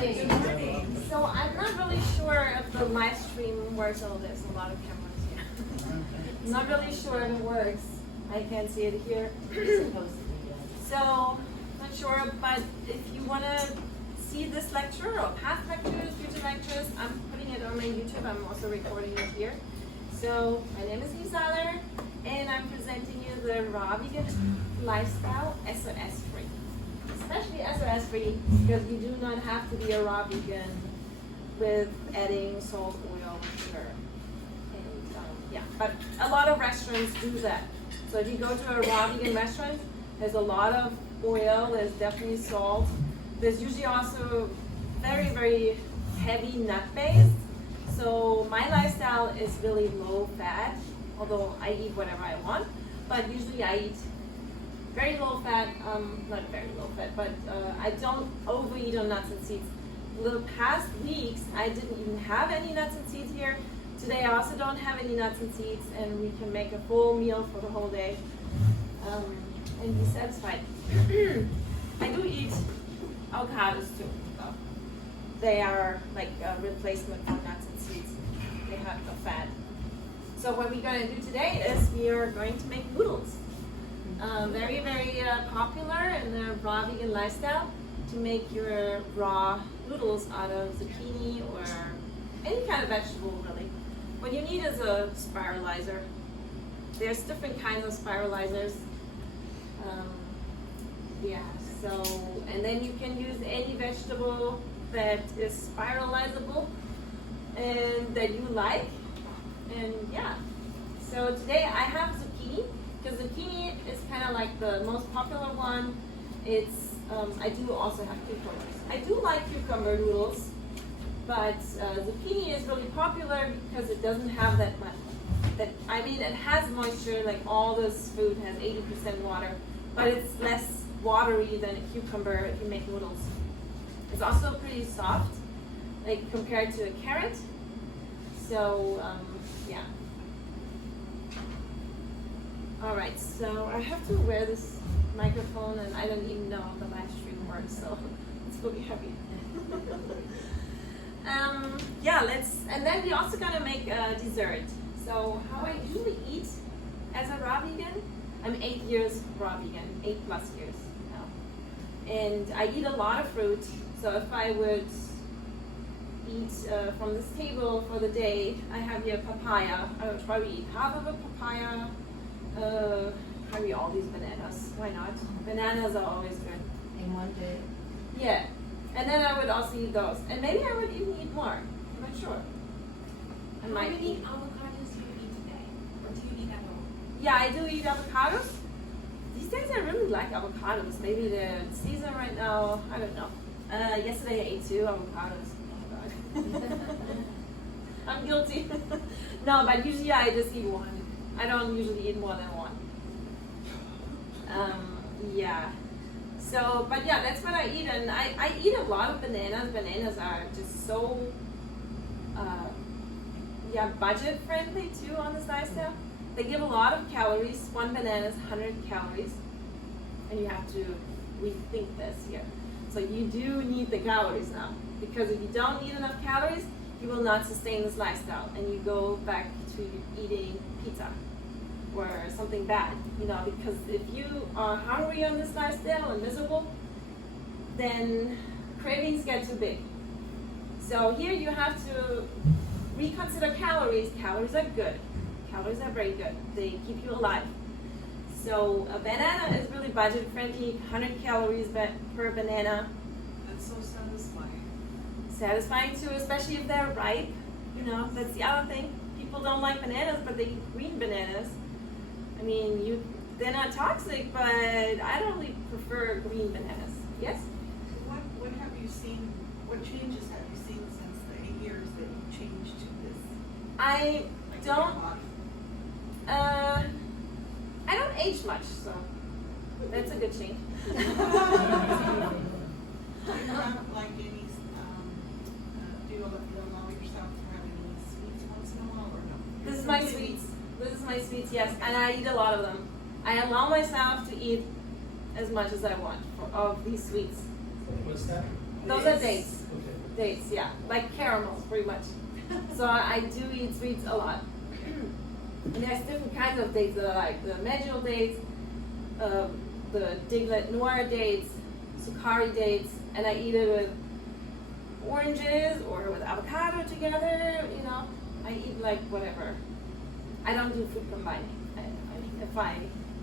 morning. So I'm not really sure if the live stream works. Oh, there's a lot of cameras here. I'm not really sure if it works. I can't see it here. So, not sure, but if you want to see this lecture or past lectures, future lectures, I'm putting it on my YouTube. I'm also recording it here. So, my name is Gisela, and I'm presenting you the raw vegan lifestyle SOS free. Especially SOS free because you do not have to be a raw vegan with adding salt, oil, and sugar. And yeah, but a lot of restaurants do that. So if you go to a raw vegan restaurant, there's a lot of oil, there's definitely salt. There's usually also very, very heavy nut based. So my lifestyle is really low fat, although I eat whatever I want, but usually I eat very low fat, not very low fat, but I don't overeat on nuts and seeds. The past weeks, I didn't even have any nuts and seeds here. Today I also don't have any nuts and seeds, and we can make a full meal for the whole day and be satisfied. I do eat avocados too, though. They are like a replacement for nuts and seeds. They have the fat. So what we're going to do today is we are going to make noodles. Very, very popular in the raw vegan lifestyle to make your raw noodles out of zucchini or any kind of vegetable, really. What you need is a spiralizer. There's different kinds of spiralizers. Yeah, so, and then you can use any vegetable that is spiralizable and that you like. And yeah, so today I have zucchini. Because zucchini is kind of like the most popular one. It's I do also have cucumbers. I do like cucumber noodles, but zucchini is really popular because it doesn't have that much. I mean, it has moisture. Like all this food has 80% water, but it's less watery than a cucumber if you make noodles. It's also pretty soft, like compared to a carrot. So yeah. All right, so I have to wear this microphone, and I don't even know if the live stream works, so it's really heavy. Yeah, and then we're also gonna make a dessert. So how I usually eat as a raw vegan, I'm 8 years raw vegan, 8+ years now. And I eat a lot of fruit, so if I would eat from this table for the day, I have here papaya. I would probably eat half of a papaya, probably all these bananas. Why not? Bananas are always good. In one day? Yeah. And then I would also eat those. And maybe I would even eat more. I'm not sure. How many avocados do you eat today? Or do you eat at all? Yeah, I do eat avocados. These days I really like avocados. Maybe the season right now, I don't know. Yesterday I ate 2 avocados. Oh God. I'm guilty. No, but usually I just eat 1. I don't usually eat more than 1. Yeah. So, but yeah, that's what I eat, and I eat a lot of bananas. Bananas are just so, yeah, budget friendly too on this lifestyle. They give a lot of calories. 1 banana is 100 calories, and you have to rethink this here. So you do need the calories now, because if you don't eat enough calories, you will not sustain this lifestyle, and you go back to eating pizza or something bad, you know, because if you are hungry on this lifestyle and miserable, then cravings get too big. So here you have to reconsider calories. Calories are good. Calories are very good. They keep you alive. So a banana is really budget friendly, 100 calories per banana. That's so satisfying. Satisfying too, especially if they're ripe. You know, that's the other thing. People don't like bananas, but they eat green bananas. I mean, they're not toxic, but I don't really prefer green bananas. Yes? What have you seen, what changes have you seen since the 8 years that you changed to this? I Like don't, your body? I don't age much, so that's a good change. Do you have like any, do you allow yourself to have any sweets once in a while or no? This is my sweets. This is my sweets, yes, and I eat a lot of them. I allow myself to eat as much as I want of these sweets. What's that? Those are dates. Dates, yeah, like caramel, pretty much. So I do eat sweets a lot. And there's different kinds of dates that I like. The medjool dates, the decadent noir dates, Zucchini dates, and I eat it with oranges or with avocado together. You know, I eat like whatever. I don't do food combining.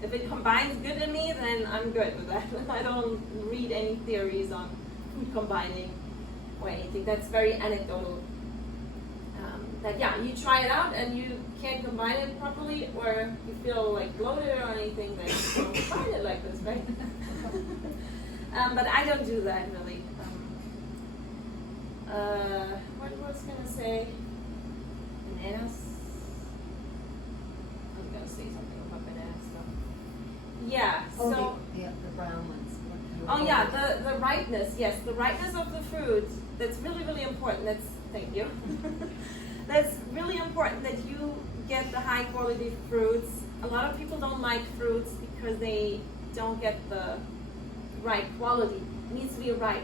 If it combines good in me, then I'm good with that. I don't read any theories on food combining or anything. That's very anecdotal. That yeah, you try it out and you can't combine it properly, or you feel like bloated or anything, then you don't combine it like this, right? But I don't do that really. What was I gonna say? Bananas. I'm gonna say something about bananas though. Yeah. So. The brown ones. Oh yeah, the ripeness. Yes, the ripeness of the fruit. That's really really important. Thank you. That's really important that you get the high quality fruits. A lot of people don't like fruits because they don't get the right quality. It needs to be ripe.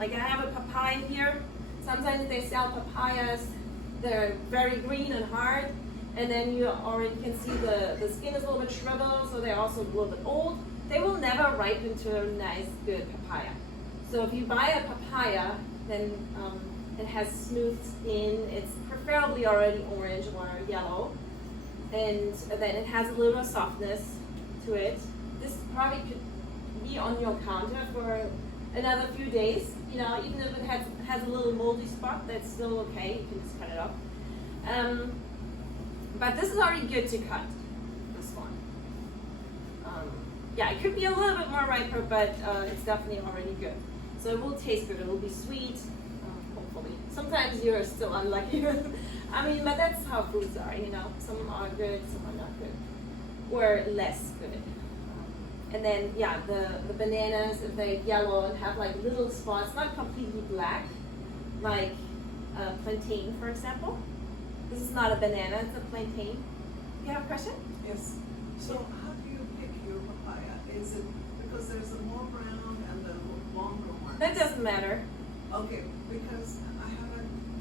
Like I have a papaya here. Sometimes they sell papayas. They're very green and hard. And then you already can see the skin is a little bit shriveled, so they're also a little bit old. They will never ripen to a nice, good papaya. So if you buy a papaya, then it has smooth skin. It's preferably already orange or yellow. And then it has a little softness to it. This probably could be on your counter for another few days. You know, even if it has a little moldy spot, that's still okay. You can just cut it off. But this is already good to cut, this one. Yeah, it could be a little bit more riper, but it's definitely already good. So it will taste good, it will be sweet, hopefully. Sometimes you're still unlucky. I mean, but that's how fruits are, you know. Some are good, some are not good. Or less good. And then, yeah, the bananas, if they're yellow and have like little spots, not completely black, like plantain, for example. This is not a banana, it's a plantain. You have a question? Yes. So how do you pick your papaya? Is it because there's a more brown and the longer one? That doesn't matter. Okay, because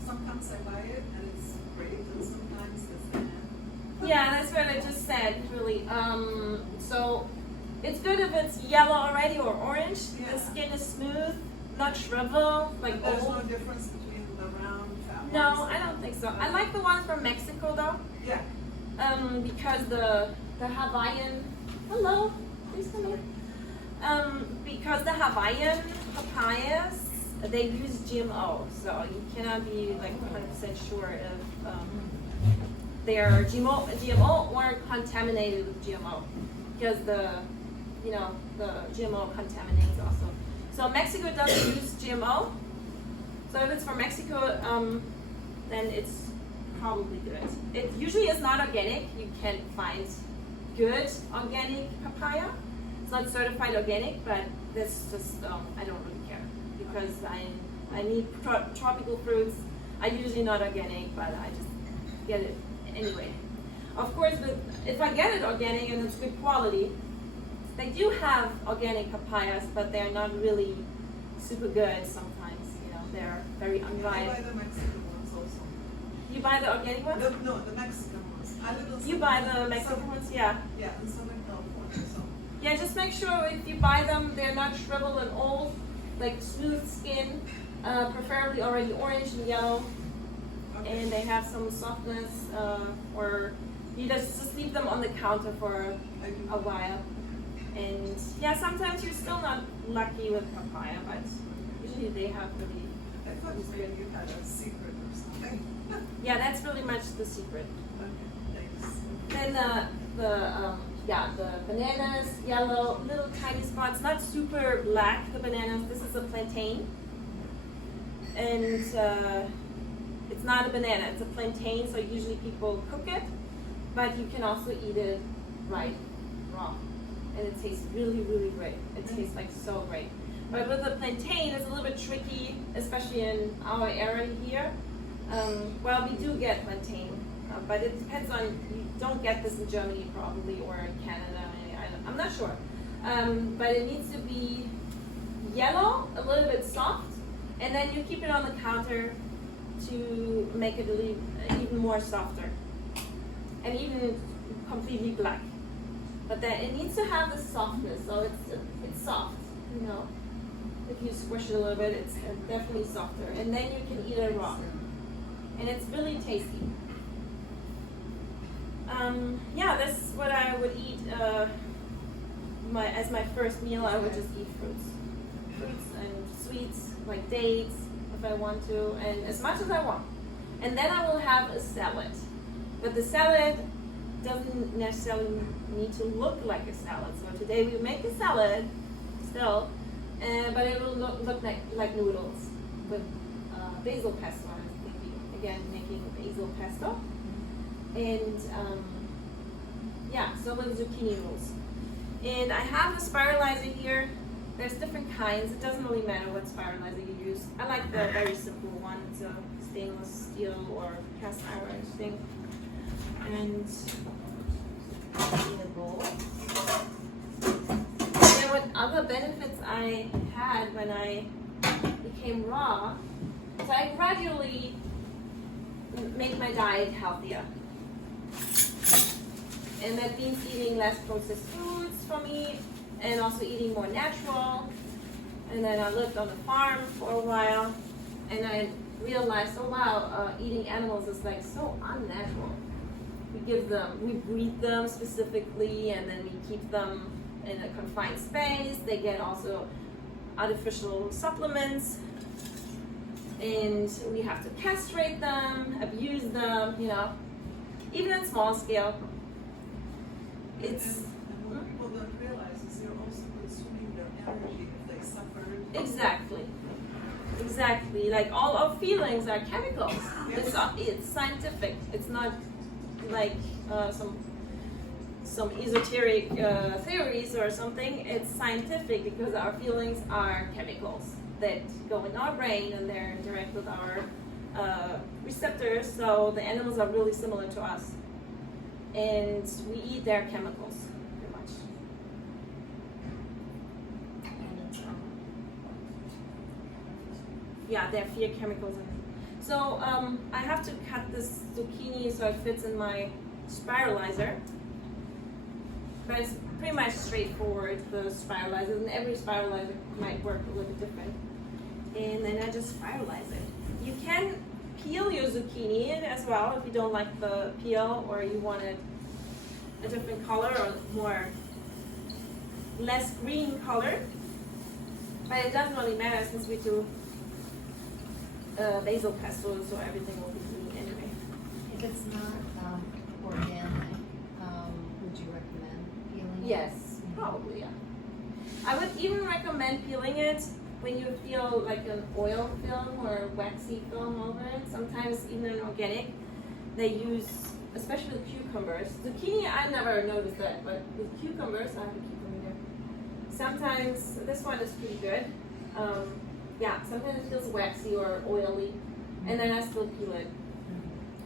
sometimes I buy it and it's great, and sometimes it's bad. Yeah, that's what I just said, really. So it's good if it's yellow already or orange. Yeah. The skin is smooth, not shriveled, like There's old. no difference between the round fat No, ones. I don't think so. I like the ones from Mexico though. Yeah. Because the Hawaiian, hello, please come in. Because the Hawaiian papayas, they use GMO, so you cannot be like 100% sure if they're GMO or contaminated with GMO, because the GMO contaminates also. So Mexico doesn't use GMO. So if it's from Mexico, then it's probably good. It usually is not organic. You can find good organic papaya. It's not certified organic, but this just I don't really care because I need tropical fruits. I usually not organic, but I just get it anyway. Of course, if I get it organic and it's good quality, they do have organic papayas, but they're not really super good sometimes. You know, they're very unripe. I buy the Mexican ones also. You buy the organic ones? No, the Mexican ones. I live in You buy the Mexican ones, yeah. Yeah, in Southern California, so. Yeah, just make sure if you buy them, they're not shriveled and old, like smooth skin, preferably already orange and yellow, Okay. and they have some softness, or you just leave them on the counter for a while. And yeah, sometimes you're still not lucky with papaya, but usually they have really. I thought maybe you had a secret or something. Yeah, that's really much the secret. Okay, thanks. Then the bananas, yellow, little tiny spots, not super black, the bananas. This is a plantain. And it's not a banana, it's a plantain, so usually people cook it, but you can also eat it raw. And it tastes really, really great. It tastes like so great. But with the plantain, it's a little bit tricky, especially in our area here. Well, we do get plantain, but it depends on, you don't get this in Germany probably, or in Canada, I'm not sure. But it needs to be yellow, a little bit soft, And then you keep it on the counter to make it even more softer. And even completely black. But then it needs to have the softness, so it's soft, you know. If you squish it a little bit, it's definitely softer. And then you can eat it raw. And it's really tasty. Yeah, that's what I would eat as my first meal. I would just eat fruits and sweets, like dates, if I want to, and as much as I want. And then I will have a salad. But the salad doesn't necessarily need to look like a salad. So today we make a salad still, but it will look like noodles with basil pesto. I'm thinking again making basil pesto, and yeah, so with zucchini noodles. And I have a spiralizer here. There's different kinds. It doesn't really matter what spiralizer you use. I like the very simple one. It's a stainless steel or cast iron thing. And in a bowl. And what other benefits I had when I became raw, so I gradually made my diet healthier. And that means eating less processed foods for me, and also eating more natural. And then I lived on the farm for a while, and I realized, oh wow, eating animals is like so unnatural. We breed them specifically, and then we keep them in a confined space. They get also artificial supplements, and we have to castrate them, abuse them, you know, even at small scale. It's and what people don't realize is they're also consuming their energy if they suffered. Exactly. Like all our feelings are chemicals. It's scientific. It's not like some esoteric theories or something. It's scientific because our feelings are chemicals that go in our brain and they interact with our receptors. So the animals are really similar to us. And we eat their chemicals, pretty much. Yeah, they have fear chemicals in it. So I have to cut this zucchini so it fits in my spiralizer. But it's pretty much straightforward, the spiralizer, and every spiralizer might work a little bit different. And then I just spiralize it. You can peel your zucchini as well if you don't like the peel, or you want it a different color or less green color. But it doesn't really matter since we do basil pesto, so everything will be green anyway. If it's not organic, would you recommend peeling it? Yes, probably, yeah. I would even recommend peeling it when you feel like an oil film or a waxy film over it. Sometimes even in organic, they use, especially with cucumbers. Zucchini, I never noticed that, but with cucumbers, I have to keep them here. Sometimes, this one is pretty good. Yeah, sometimes it feels waxy or oily, and then I still peel it.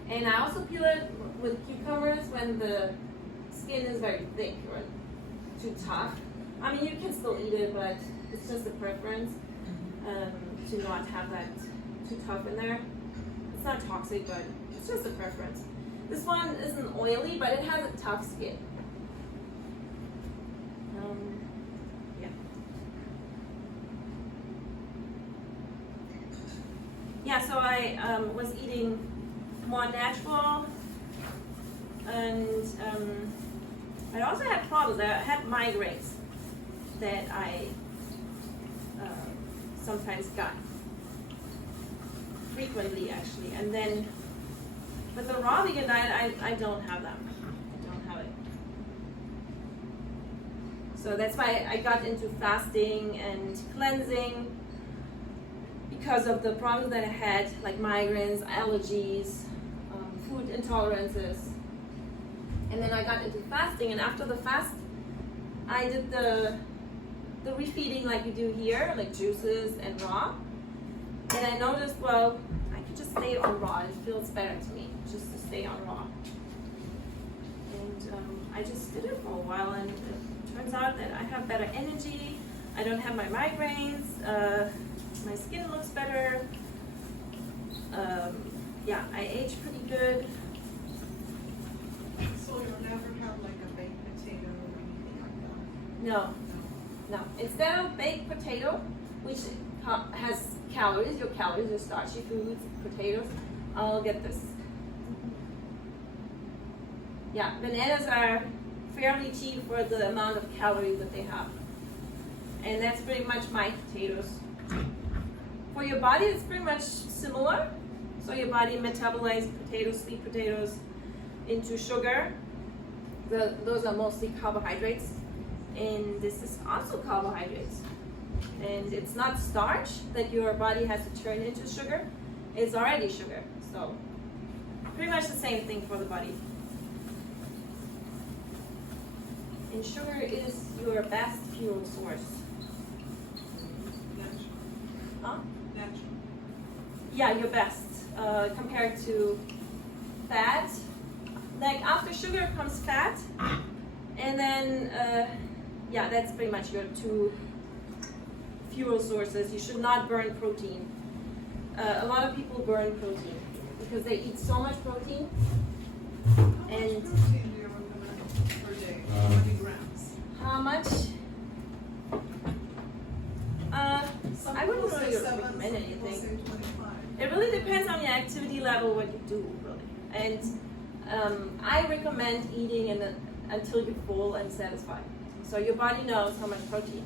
And I also peel it with cucumbers when the skin is very thick or too tough. I mean, you can still eat it, but it's just a preference to not have that too tough in there. It's not toxic, but it's just a preference. This one isn't oily, but it has a tough skin. Yeah. Yeah, so I was eating more natural, and I also had problems. I had migraines that I sometimes got frequently, actually. And then with the raw vegan diet, I don't have them. I don't have it. So that's why I got into fasting and cleansing, because of the problems that I had, like migraines, allergies, food intolerances. And then I got into fasting, and after the fast, I did the refeeding like you do here, like juices and raw. And I noticed, well, I could just stay on raw. It feels better to me just to stay on raw. And I just did it for a while, and it turns out that I have better energy. I don't have my migraines. My skin looks better. yeah, I age pretty good. So you'll never have like a baked potato or anything like that? No, no. Instead of baked potato, which has calories, your starchy foods, potatoes, I'll get this. Yeah, bananas are fairly cheap for the amount of calories that they have. And that's pretty much my potatoes. For your body, it's pretty much similar. So your body metabolizes potatoes, sweet potatoes, into sugar. Those are mostly carbohydrates. And this is also carbohydrates. And it's not starch that your body has to turn into sugar. It's already sugar. So pretty much the same thing for the body. And sugar is your best fuel source. Natural. Huh? Natural. Yeah, your best compared to fat. Like after sugar comes fat, and then yeah, that's pretty much your two fuel sources. You should not burn protein. A lot of people burn protein because they eat so much protein. How much And protein do you recommend per day? How many grams? how much? Some I wouldn't people say say you 7, recommend some people anything. say 25. It really depends on your activity level, what you do, really. And I recommend eating until you're full and satisfied. So your body knows how much protein.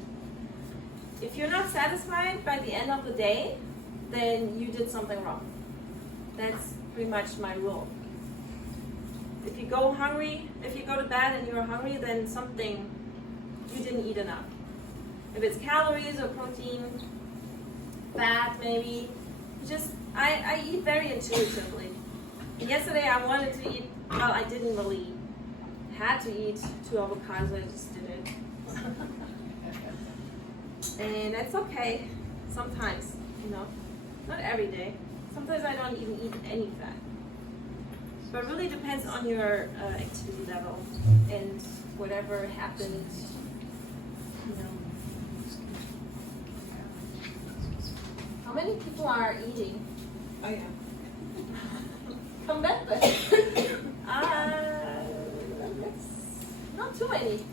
If you're not satisfied by the end of the day, then you did something wrong. That's pretty much my rule. If you go to bed and you're hungry, then you didn't eat enough. If it's calories or protein, fat maybe, I eat very intuitively. Yesterday I wanted to eat, well, I didn't really had to eat 2 avocados, I just did it. And that's okay, sometimes, not every day. Sometimes I don't even eat any fat. But it really depends on your activity level and whatever happens, How many people are eating? Oh yeah. Come back then. Not too many.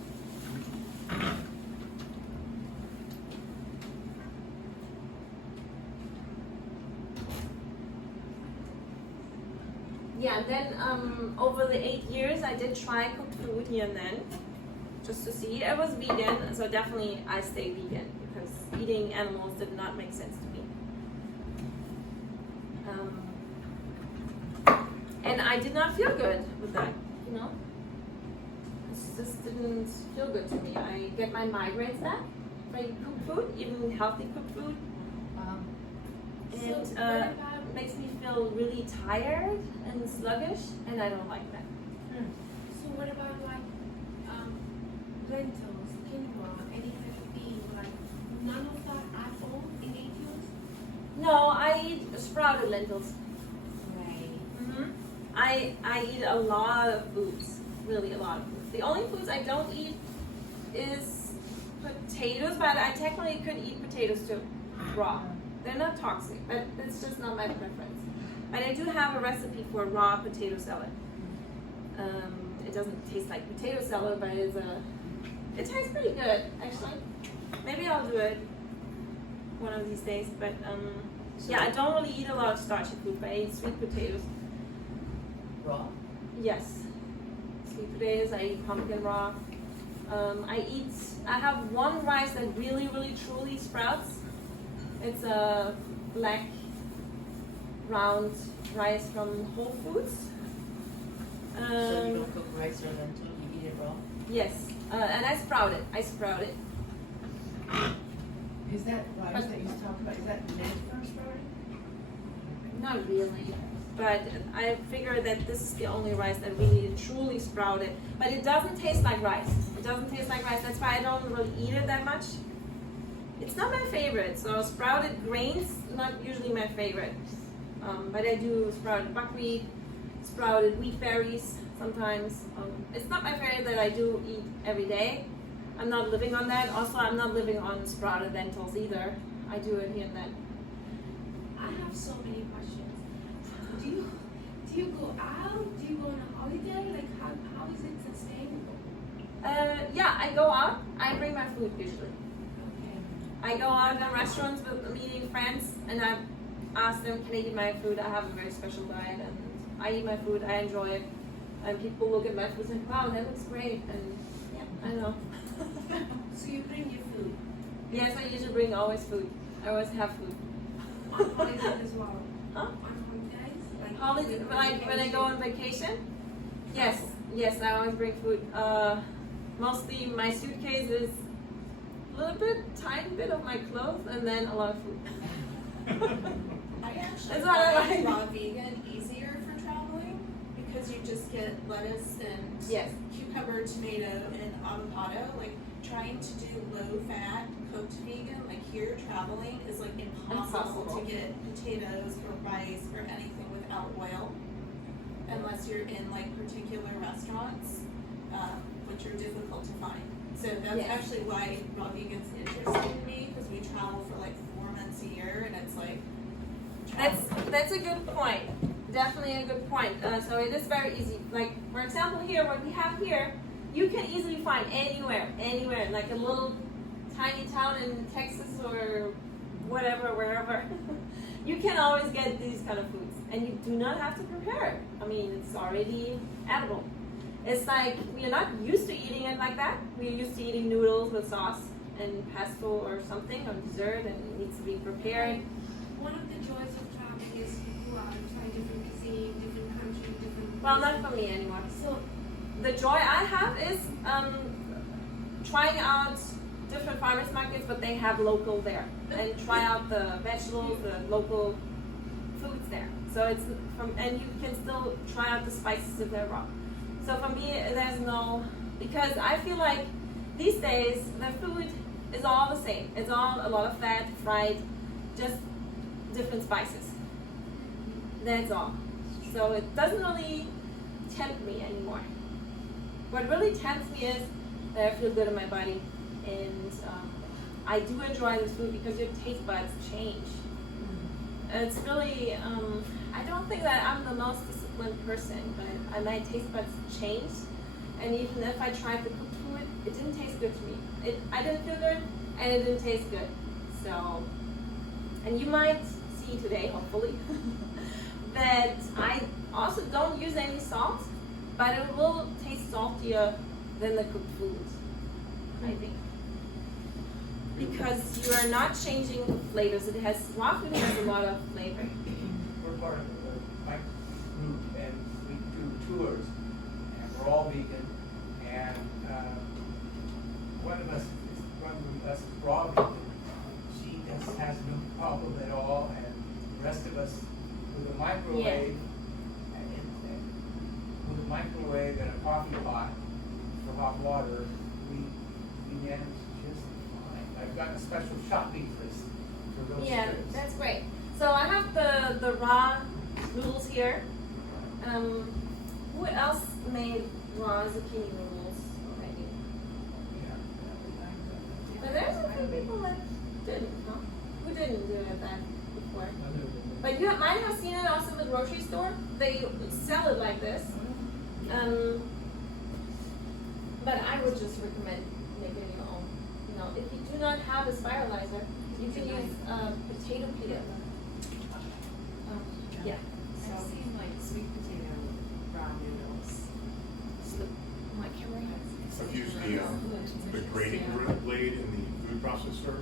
Yeah, then over the 8 years I did try cooked food here and then, just to see. It was vegan, so definitely I stay vegan because eating animals did not make sense to me. And I did not feel good with that, It just didn't feel good to me. I get my migraines back if I eat cooked food, even healthy cooked food. And it makes me feel really tired and sluggish, and I don't like that. So what about like lentils, quinoa, any kind of bean, like none of that at all in 8 years? No, I eat sprouted lentils. Right. I eat a lot of foods, really a lot of foods. The only foods I don't eat is potatoes, but I technically could eat potatoes too, raw. They're not toxic, but it's just not my preference. But I do have a recipe for raw potato salad. It doesn't taste like potato salad, but it tastes pretty good, actually. Maybe I'll do it one of these days, but yeah, I don't really eat a lot of starchy food, but I eat sweet potatoes. Raw? Yes. Sweet potatoes, I eat pumpkin raw. I have one rice that really, really, truly sprouts. It's a black, round rice from Whole Foods. So you don't cook rice or lentil, you eat it raw? Yes, and I sprout it. Is that rice that you talked about, is that meant for sprouting? Not really, but I figure that this is the only rice that really truly sprouted. But it doesn't taste like rice. That's why I don't really eat it that much. It's not my favorite. So sprouted grains, not usually my favorite. But I do sprouted buckwheat, sprouted wheat berries sometimes. It's not my favorite that I do eat every day. I'm not living on that. Also, I'm not living on sprouted lentils either. I do it here and then. I have so many questions. Do you go out? Do you go on a holiday? Like how is it sustainable? Yeah, I go out. I bring my food usually. Okay. I go out in restaurants with meeting friends, and I ask them, can I eat my food? I have a very special diet, and I eat my food. I enjoy it, and people look at my food and say, wow, that looks great, and yeah, I know. So you bring your food Yes, I usually bring always food. I always have food. on holidays as well. Huh? On holidays? Holiday, like when I go on vacation? Yes, yes, I always bring food. Mostly my suitcase is a little bit, tiny bit of my clothes, and then a lot of food. I actually That's what I find like. raw vegan easier for traveling because you just get lettuce and Yes. cucumber, tomato, and avocado. Like trying to do low fat cooked vegan, like here traveling is like impossible Impossible. to get potatoes or rice or anything without oil, unless you're in like particular restaurants, which are difficult to find. So that's Yes. actually why raw vegan's interesting to me because we travel for like 4 months a year, and it's like. That's a good point. Definitely a good point. So it is very easy. Like for example, here what we have here, you can easily find anywhere, like a little tiny town in Texas or whatever, wherever. You can always get these kind of foods, and you do not have to prepare it. I mean, it's already edible. It's like we are not used to eating it like that. We're used to eating noodles with sauce and pesto or something, or dessert, and it needs to be prepared. One of the joys of traveling is you go out and try different cuisine, different country, different. Well, not for me anymore. So The joy I have is trying out different farmers markets, but they have local there, and try out the vegetables, the local foods there. So it's and you can still try out the spices if they're raw. So for me, there's no, because I feel like these days the food is all the same. It's all a lot of fat, fried, just different spices. That's all. So it doesn't really tempt me anymore. What really tempts me is that I feel good in my body, and I do enjoy this food because your taste buds change. And it's really, I don't think that I'm the most disciplined person, but my taste buds changed. And even if I tried to cook food, it didn't taste good to me. I didn't feel good, and it didn't taste good. So, and you might see today, hopefully, that I also don't use any salt, but it will taste saltier than the cooked foods, I think. Because you are not changing the flavors. It has, raw food has a lot of flavor. We're part of my group, and we do tours, and we're all vegan, and one of us is raw vegan. She just has no problem at all, and the rest of us with a microwave, and with a microwave and a coffee pot for hot water, we manage just fine. I've got a special shopping list for those Yeah, trips. that's great. So I have the raw noodles here. Who else made raw zucchini noodles already? But there's a few people that didn't, huh? Who didn't do it that before? But you might have seen it also in the grocery store. They sell it like this. But I would just recommend making your own. You know, if you do not have a spiralizer, you can use potato peeler. Yeah. I've seen like sweet potato raw noodles. My camera has. I've used the grating blade in the food processor.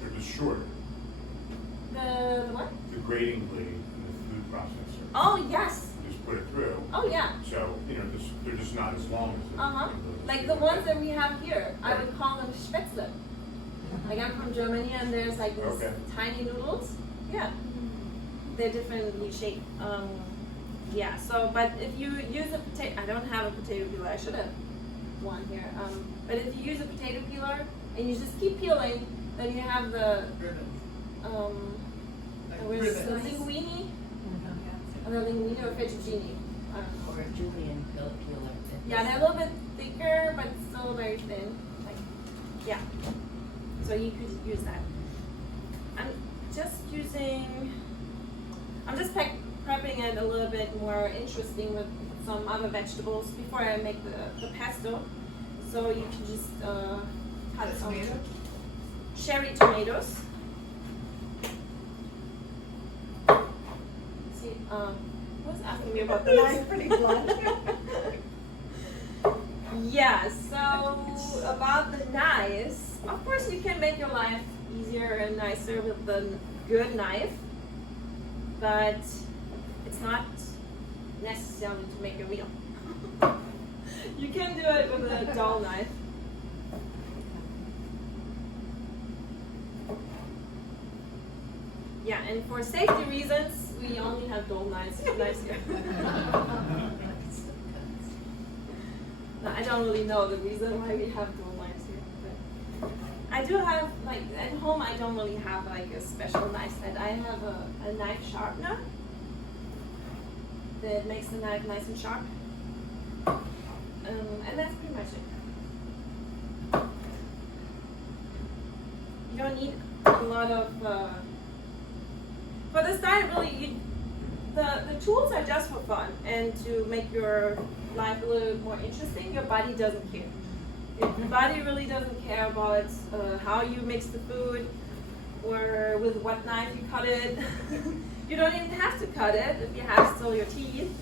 They're just shorter. The what? The grating blade in the food processor. Oh yes. Just put it through. Oh yeah. So, they're just not as long as the. Uh-huh. Like the ones that we have here, I would call them Spätzle. Like I'm from Germany, and there's like these Okay. tiny noodles. Yeah. They're differently shaped. Yeah, so, but if you use a potato, I don't have a potato peeler, I should have one here. But if you use a potato peeler and you just keep peeling, then you have the, where's the linguine? Or the linguine or fettuccine? I don't know. Or a julienne peeler. Yeah, they're a little bit thicker, but still very thin. Like, yeah. So you could use that. I'm just prepping having it a little bit more interesting with some other vegetables before I make the pesto. So you can just cut some Tomato? cherry tomatoes. See, who's asking me about the knife? Pretty blunt. Yeah, so about the knives, of course you can make your life easier and nicer with the good knife, but it's not necessary to make a meal. You can do it with a dull knife. Yeah, and for safety reasons, we only have dull knives here. No, I don't really know the reason why we have dual knives here. But I do have, like, at home I don't really have like a special knife set. I have a knife sharpener that makes the knife nice and sharp. And that's pretty much it. You don't need a lot of, for this diet really, the tools are just for fun and to make your life a little more interesting. Your body doesn't care. If your body really doesn't care about how you mix the food or with what knife you cut it, you don't even have to cut it if you have still your teeth.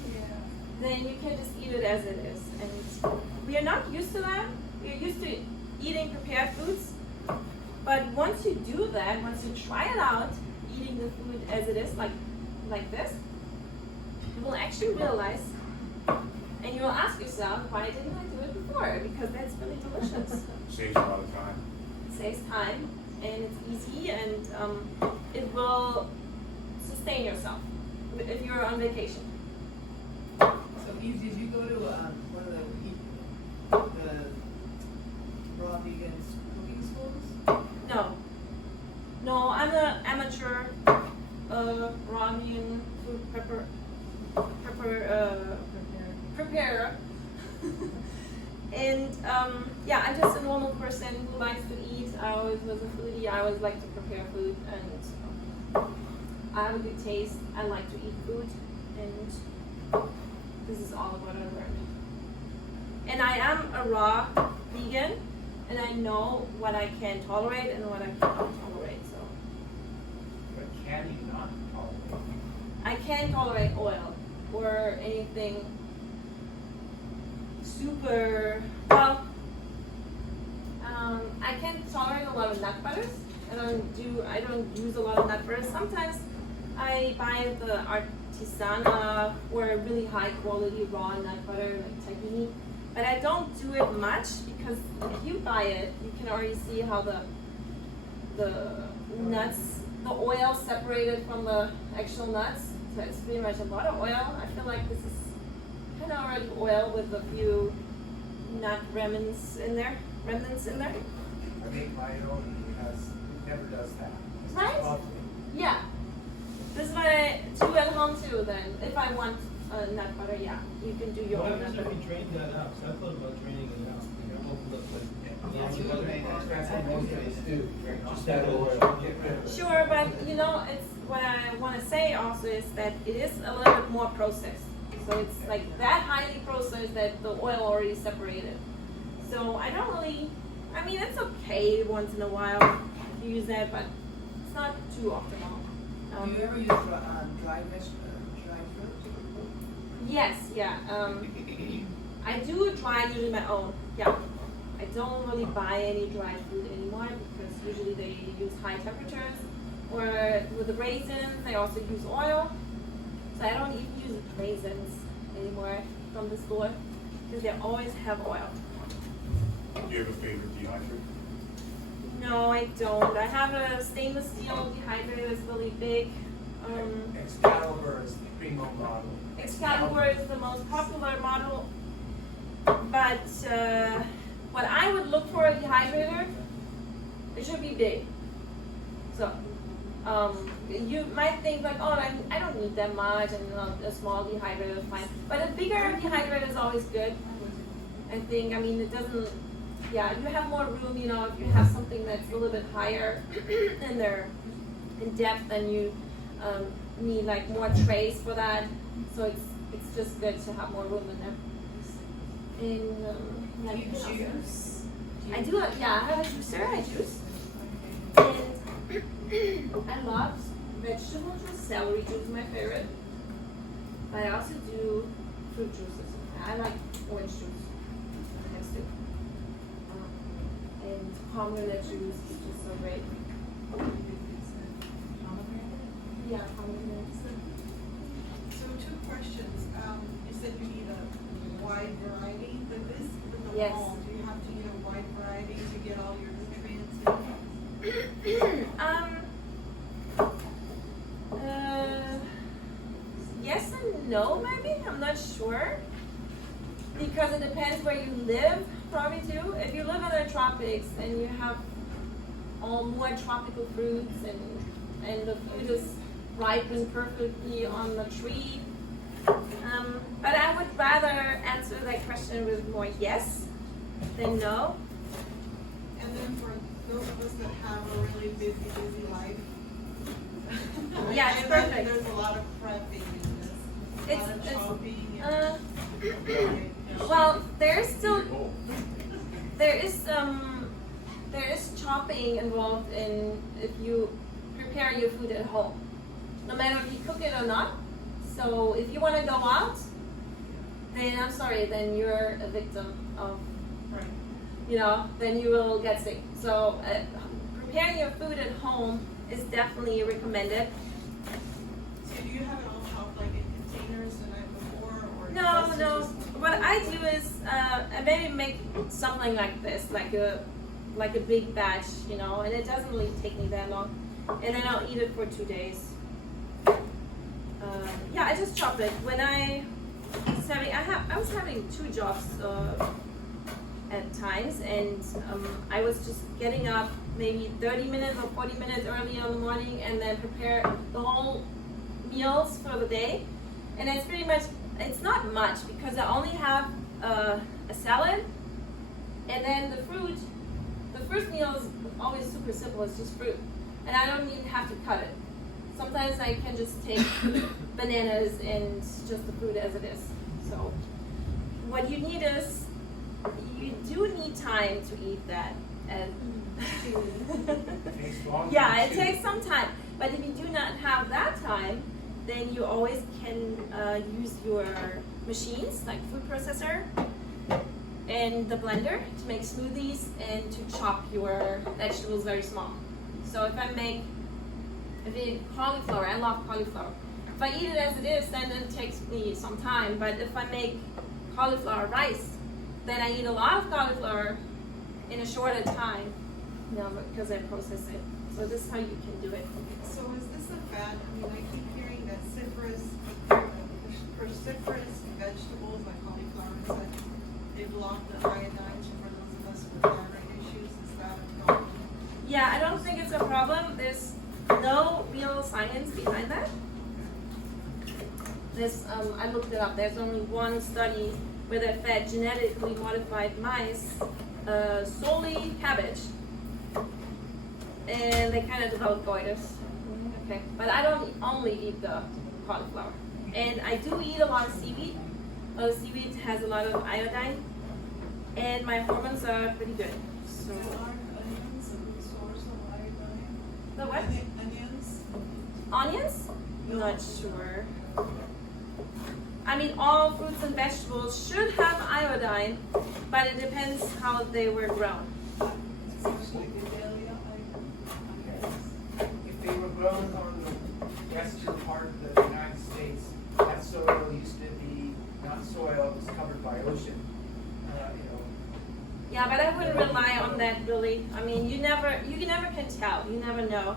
Then you can just eat it as it is. And we are not used to that. We're used to eating prepared foods. But once you do that, once you try it out, eating the food as it is, like this, you will actually realize, and you will ask yourself, why didn't I do it before? Because that's really delicious. Saves a lot of time. It saves time, and it's easy, and it will sustain yourself if you're on vacation. So Eve, did you go to one of the raw vegan cooking schools? No, I'm an amateur raw vegan food preparer. And yeah, I'm just a normal person who likes to eat. I always was a foodie. I always like to prepare food, and I have a good taste. I like to eat food, and this is all what I learned. And I am a raw vegan, and I know what I can tolerate and what I cannot tolerate. So But can you not tolerate? I can tolerate oil or anything super, well, I can tolerate a lot of nut butters. I don't use a lot of nut butters. Sometimes I buy the artisanal or really high quality raw nut butter like tahini, but I don't do it much because if you buy it, you can already see how the nuts, the oil separated from the actual nuts. So it's pretty much a lot of oil. I feel like this is kind of already oil with a few nut remnants in there. I make my own, it never does that. It's Right? just lovely. Yeah. This is what I do at home too then. If I want nut butter, yeah. You can do your What own happens nut if butter. you drain that out? 'Cause I thought about draining it out. You know, open up like. That's you know, what made it. That's what most of us do. Just That that oil, oil. get rid of it. Sure, but you know, it's what I want to say also is that it is a little bit more processed. So it's like that highly processed that the oil already separated. So I don't really, I mean, it's okay once in a while to use that, but it's not too optimal. Do you ever use dried fruit? Yes, yeah. I do dry usually my own. Yeah. I don't really buy any dried fruit anymore because usually they use high temperatures. Or with the raisins, they also use oil. So I don't even use raisins anymore from the store because they always have oil. Do you have a favorite dehydrator? No, I don't. I have a stainless steel dehydrator that's really big. Excalibur is the primo model. Excalibur is the most popular model, but what I would look for a dehydrator, it should be big. So you might think like, oh, I don't need that much, and a small dehydrator is fine. But a bigger dehydrator is always good. I think. I mean, it doesn't. Yeah, you have more room. You know, if you have something that's a little bit higher in depth, then you need like more trays for that, so it's just good to have more room in there. And yeah, you can also- Juice? I do have, yeah, I have a juicer, I juice. And I love vegetable juice, celery juice is my favorite. But I also do fruit juices. I like orange juice. Next to. And pomegranate juice is just so great. Yeah, pomegranate. So 2 questions. You said you need a wide variety, but this with the Yes. home, do you have to eat a wide variety to get all your nutrients in? Yes and no, maybe. I'm not sure. Because it depends where you live, probably too. If you live in the tropics and you have all more tropical fruits and the food is ripened perfectly on the tree. But I would rather answer that question with more yes than no. And then for those of us that have a really busy life. Yeah, I it's know that perfect. There's a lot of prepping in this, a lot of It's chopping and. well, there's still there is chopping involved in if you prepare your food at home, no matter if you cook it or not. So if you want to go out, then I'm sorry, then you're a victim of, Right. then you will get sick. So preparing your food at home is definitely recommended. So do you have it all chopped like in containers the night before or? No, just- no. What I do is I maybe make something like this, like a big batch, and it doesn't really take me that long. And then I'll eat it for 2 days. Yeah, I just chop it. When I was having 2 jobs at times, and I was just getting up maybe 30 minutes or 40 minutes early in the morning, and then prepare the whole meals for the day. And it's pretty much, it's not much because I only have a salad, and then the fruit. The first meal is always super simple, it's just fruit. And I don't even have to cut it. Sometimes I can just take bananas and just the fruit as it is. So what you need is, you do need time to eat that. And Takes long. yeah, it takes some time. But if you do not have that time, then you always can use your machines, like food processor and the blender, to make smoothies and to chop your vegetables very small. So if I eat cauliflower, I love cauliflower. If I eat it as it is, then it takes me some time. But if I make cauliflower rice, then I eat a lot of cauliflower in a shorter time, because I process it. So this is how you can do it. So is this a bad, I keep hearing that cruciferous vegetables like cauliflower and such, they block the iodine for those of us with thyroid issues, is that a problem? Yeah, I don't think it's a problem. There's no real science behind that. I looked it up. There's only one study where they fed genetically modified mice solely cabbage, and they kind of developed goiters. Okay, but I don't only eat the cauliflower, and I do eat a lot of seaweed. Seaweed has a lot of iodine, and my hormones are pretty good. So Are onions a good source of iodine? the what? Onions? Onions? Not sure. I mean, all fruits and vegetables should have iodine, but it depends how they were grown. Especially Vidalia iodine. If they were grown on the western part of the United States, that soil used to be not soil, it was covered by ocean. Yeah, but I wouldn't rely on that really. I mean, you never can tell. You never know.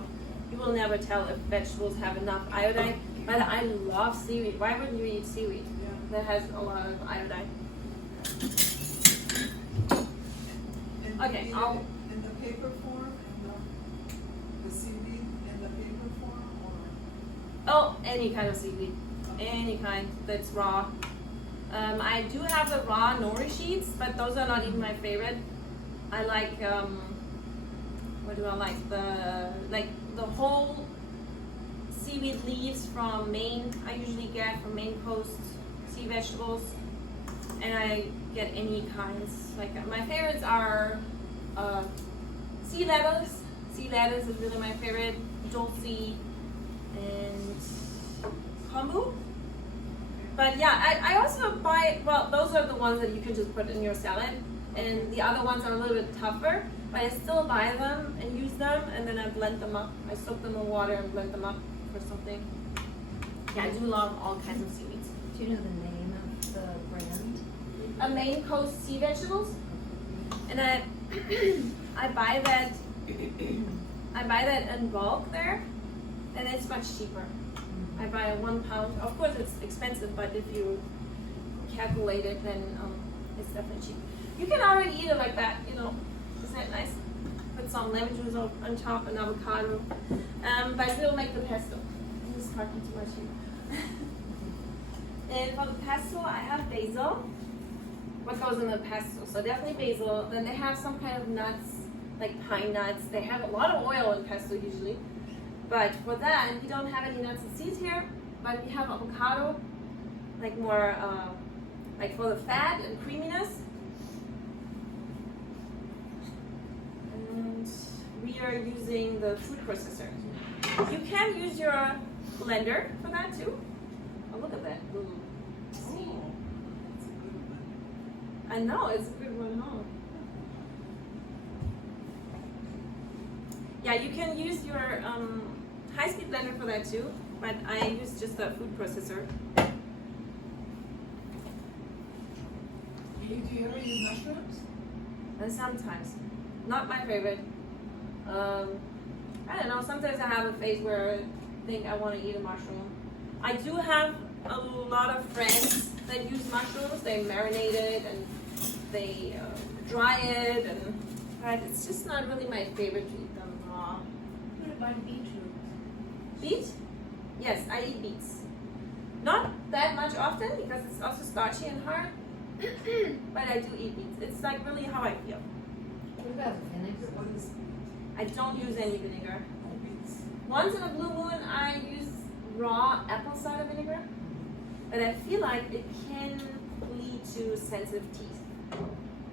You will never tell if vegetables have enough iodine. But I love seaweed. Why wouldn't you eat seaweed? Yeah. That has a lot of iodine. And Okay, you eat I'll- it in the paper form, and the seaweed in the paper form, or? Oh, any kind of seaweed. Any kind that's raw. I do have the raw nori sheets, but those are not even my favorite. I like, what do I like? The whole seaweed seaweed leaves from Maine. I usually get from Maine coast sea vegetables, and I get any kinds. Like my favorites are sea lettuce. Sea lettuce is really my favorite. Dulce and kombu. But yeah, I also buy, well, those are the ones that you can just put in your salad, and the other ones are a little bit tougher, but I still buy them and use them, and then I blend them up. I soak them in water and blend them up for something. Yeah, I do love all kinds of seaweeds. Do you know the name of the brand? A Maine coast sea vegetables, and I I buy that in bulk there, and it's much cheaper. I buy a 1 pound. Of course, it's expensive, but if you calculate it, then it's definitely cheap. You can already eat it like that, you know. Isn't that nice? Put some lemon juice on top and avocado. But we'll make the pesto. I'm just talking too much here. And for the pesto, I have basil. What goes in the pesto? So definitely basil. Then they have some kind of nuts, like pine nuts. They have a lot of oil in pesto usually. But for that, we don't have any nuts and seeds here, but we have avocado, like more, like for the fat and creaminess. And we are using the food processor. You can use your blender for that too. Oh, look at that little seed. Oh, that's a good one. I know, it's a good one, huh? Yeah, you can use your high-speed blender for that too, but I use just the food processor. Do you ever use mushrooms? And sometimes, not my favorite. I don't know, sometimes I have a phase where I think I want to eat a mushroom. I do have a lot of friends that use mushrooms. They marinate it and they dry it, but it's just not really my favorite to eat them raw. What about beetroot? Beet? Yes, I eat beets. Not that much often because it's also starchy and hard, but I do eat beets. It's like really how I feel. What about vinegar? What is I don't use any vinegar. beets? Once in a blue moon, I use raw apple cider vinegar, but I feel like it can lead to sensitive teeth.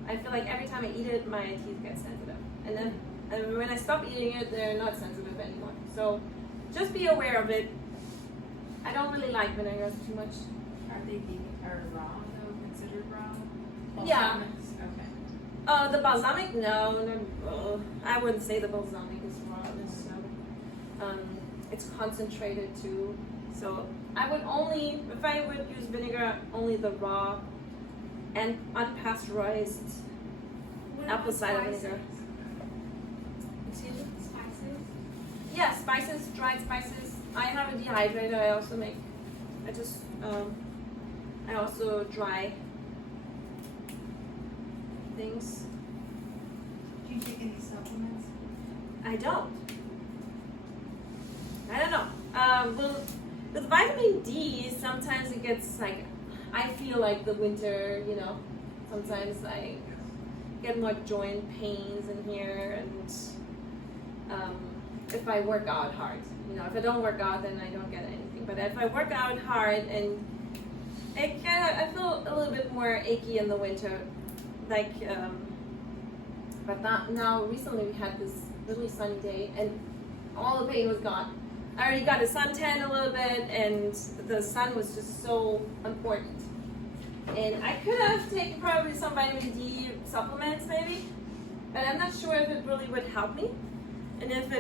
I feel like every time I eat it, my teeth get sensitive, and then when I stop eating it, they're not sensitive anymore. So just be aware of it. I don't really like vinegars too much. Are they vegan or raw though, considered raw? Yeah. Okay. The balsamic, no, I wouldn't say the balsamic is raw. It's concentrated too. So I would only, if I would use vinegar, only the raw and unpasteurized What apple about cider spices? vinegar. Excuse me? Spices? Yeah, spices, dried spices. I have a dehydrator. I also make. I also dry things. Do you take any supplements? I don't. I don't know. With vitamin D, sometimes it gets like, I feel like the winter, you know, sometimes I get more joint pains in here, and if I work out hard, you know, if I don't work out, then I don't get anything. But if I work out hard, and I feel a little bit more achy in the winter, like, but not now. Recently, we had this really sunny day, and all the pain was gone. I already got a suntan a little bit, and the sun was just so important. And I could have taken probably some vitamin D supplements maybe, but I'm not sure if it really would help me. And if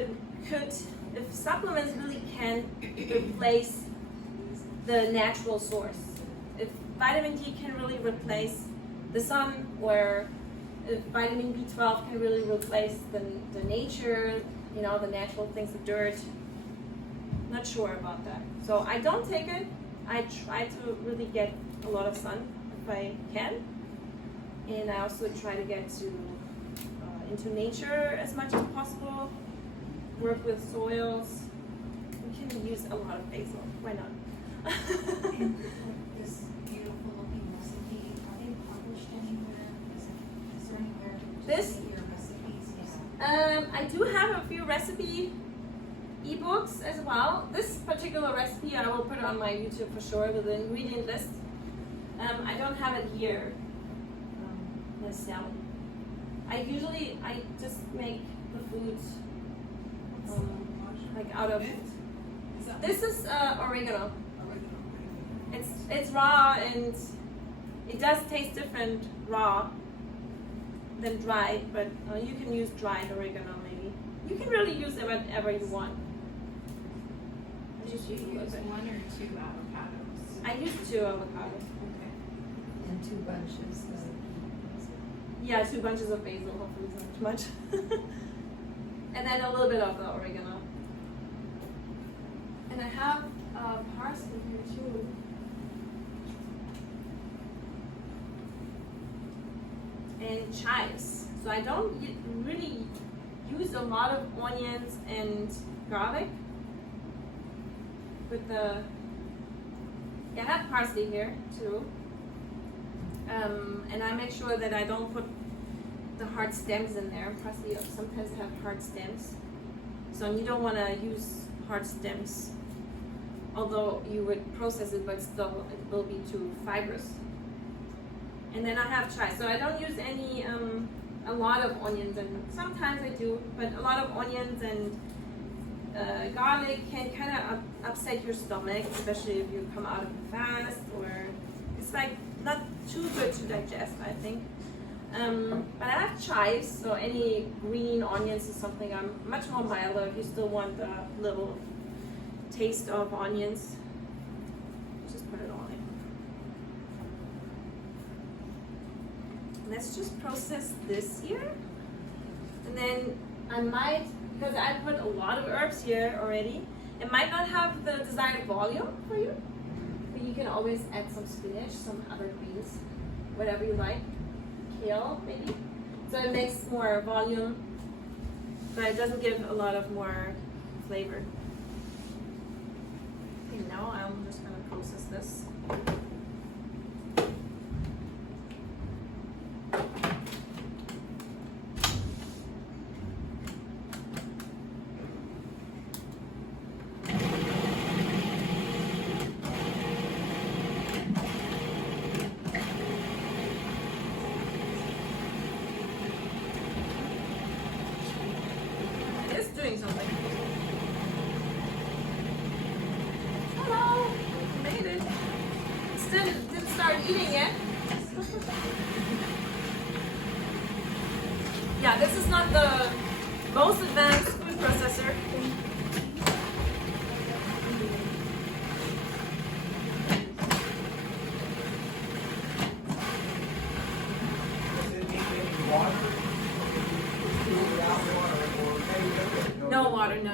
supplements really can replace the natural source. If vitamin D can really replace the sun, or if vitamin B12 can really replace the nature, you know, the natural things, the dirt. Not sure about that. So I don't take it. I try to really get a lot of sun if I can, and I also try to get to into nature as much as possible. Work with soils. We can use a lot of basil. Why not? And this beautiful looking recipe, are they published anywhere? Is there anywhere to This? get your recipes? I do have a few recipe ebooks as well. This particular recipe I will put it on my YouTube for sure with the ingredient list. I don't have it here necessarily. I just make the foods like out of. This is oregano. It's raw and it does taste different raw than dried, but you can use dried oregano maybe. You can really use it whatever you want. Did you use 1 or 2 avocados? I use 2 avocados. Okay. And 2 bunches of. Yeah, 2 bunches of basil, hopefully it's not too much. And then a little bit of the oregano. And I have parsley here too. And chives. So I don't really use a lot of onions and garlic. With the, yeah, I have parsley here too. And I make sure that I don't put the hard stems in there. Parsley sometimes have hard stems. So you don't want to use hard stems. Although you would process it, but still it will be too fibrous. And then I have chives. So I don't use any, a lot of onions, and sometimes I do, but a lot of onions and garlic can kind of upset your stomach, especially if you come out of a fast, or it's like not too good to digest, I think. But I have chives, so any green onions is something I'm much more milder if you still want the little taste of onions. Just put it on it. Let's just process this here. And then I might, because I put a lot of herbs here already, it might not have the desired volume for you. But you can always add some spinach, some other greens, whatever you like. Kale, maybe. So it makes more volume, but it doesn't give a lot of more flavor. Okay, now I'm just gonna process this. Doing something. Hello, made it. Still didn't start eating yet. Yeah, this is not the most advanced food processor. Does it need any water? Without water, or maybe No water, no.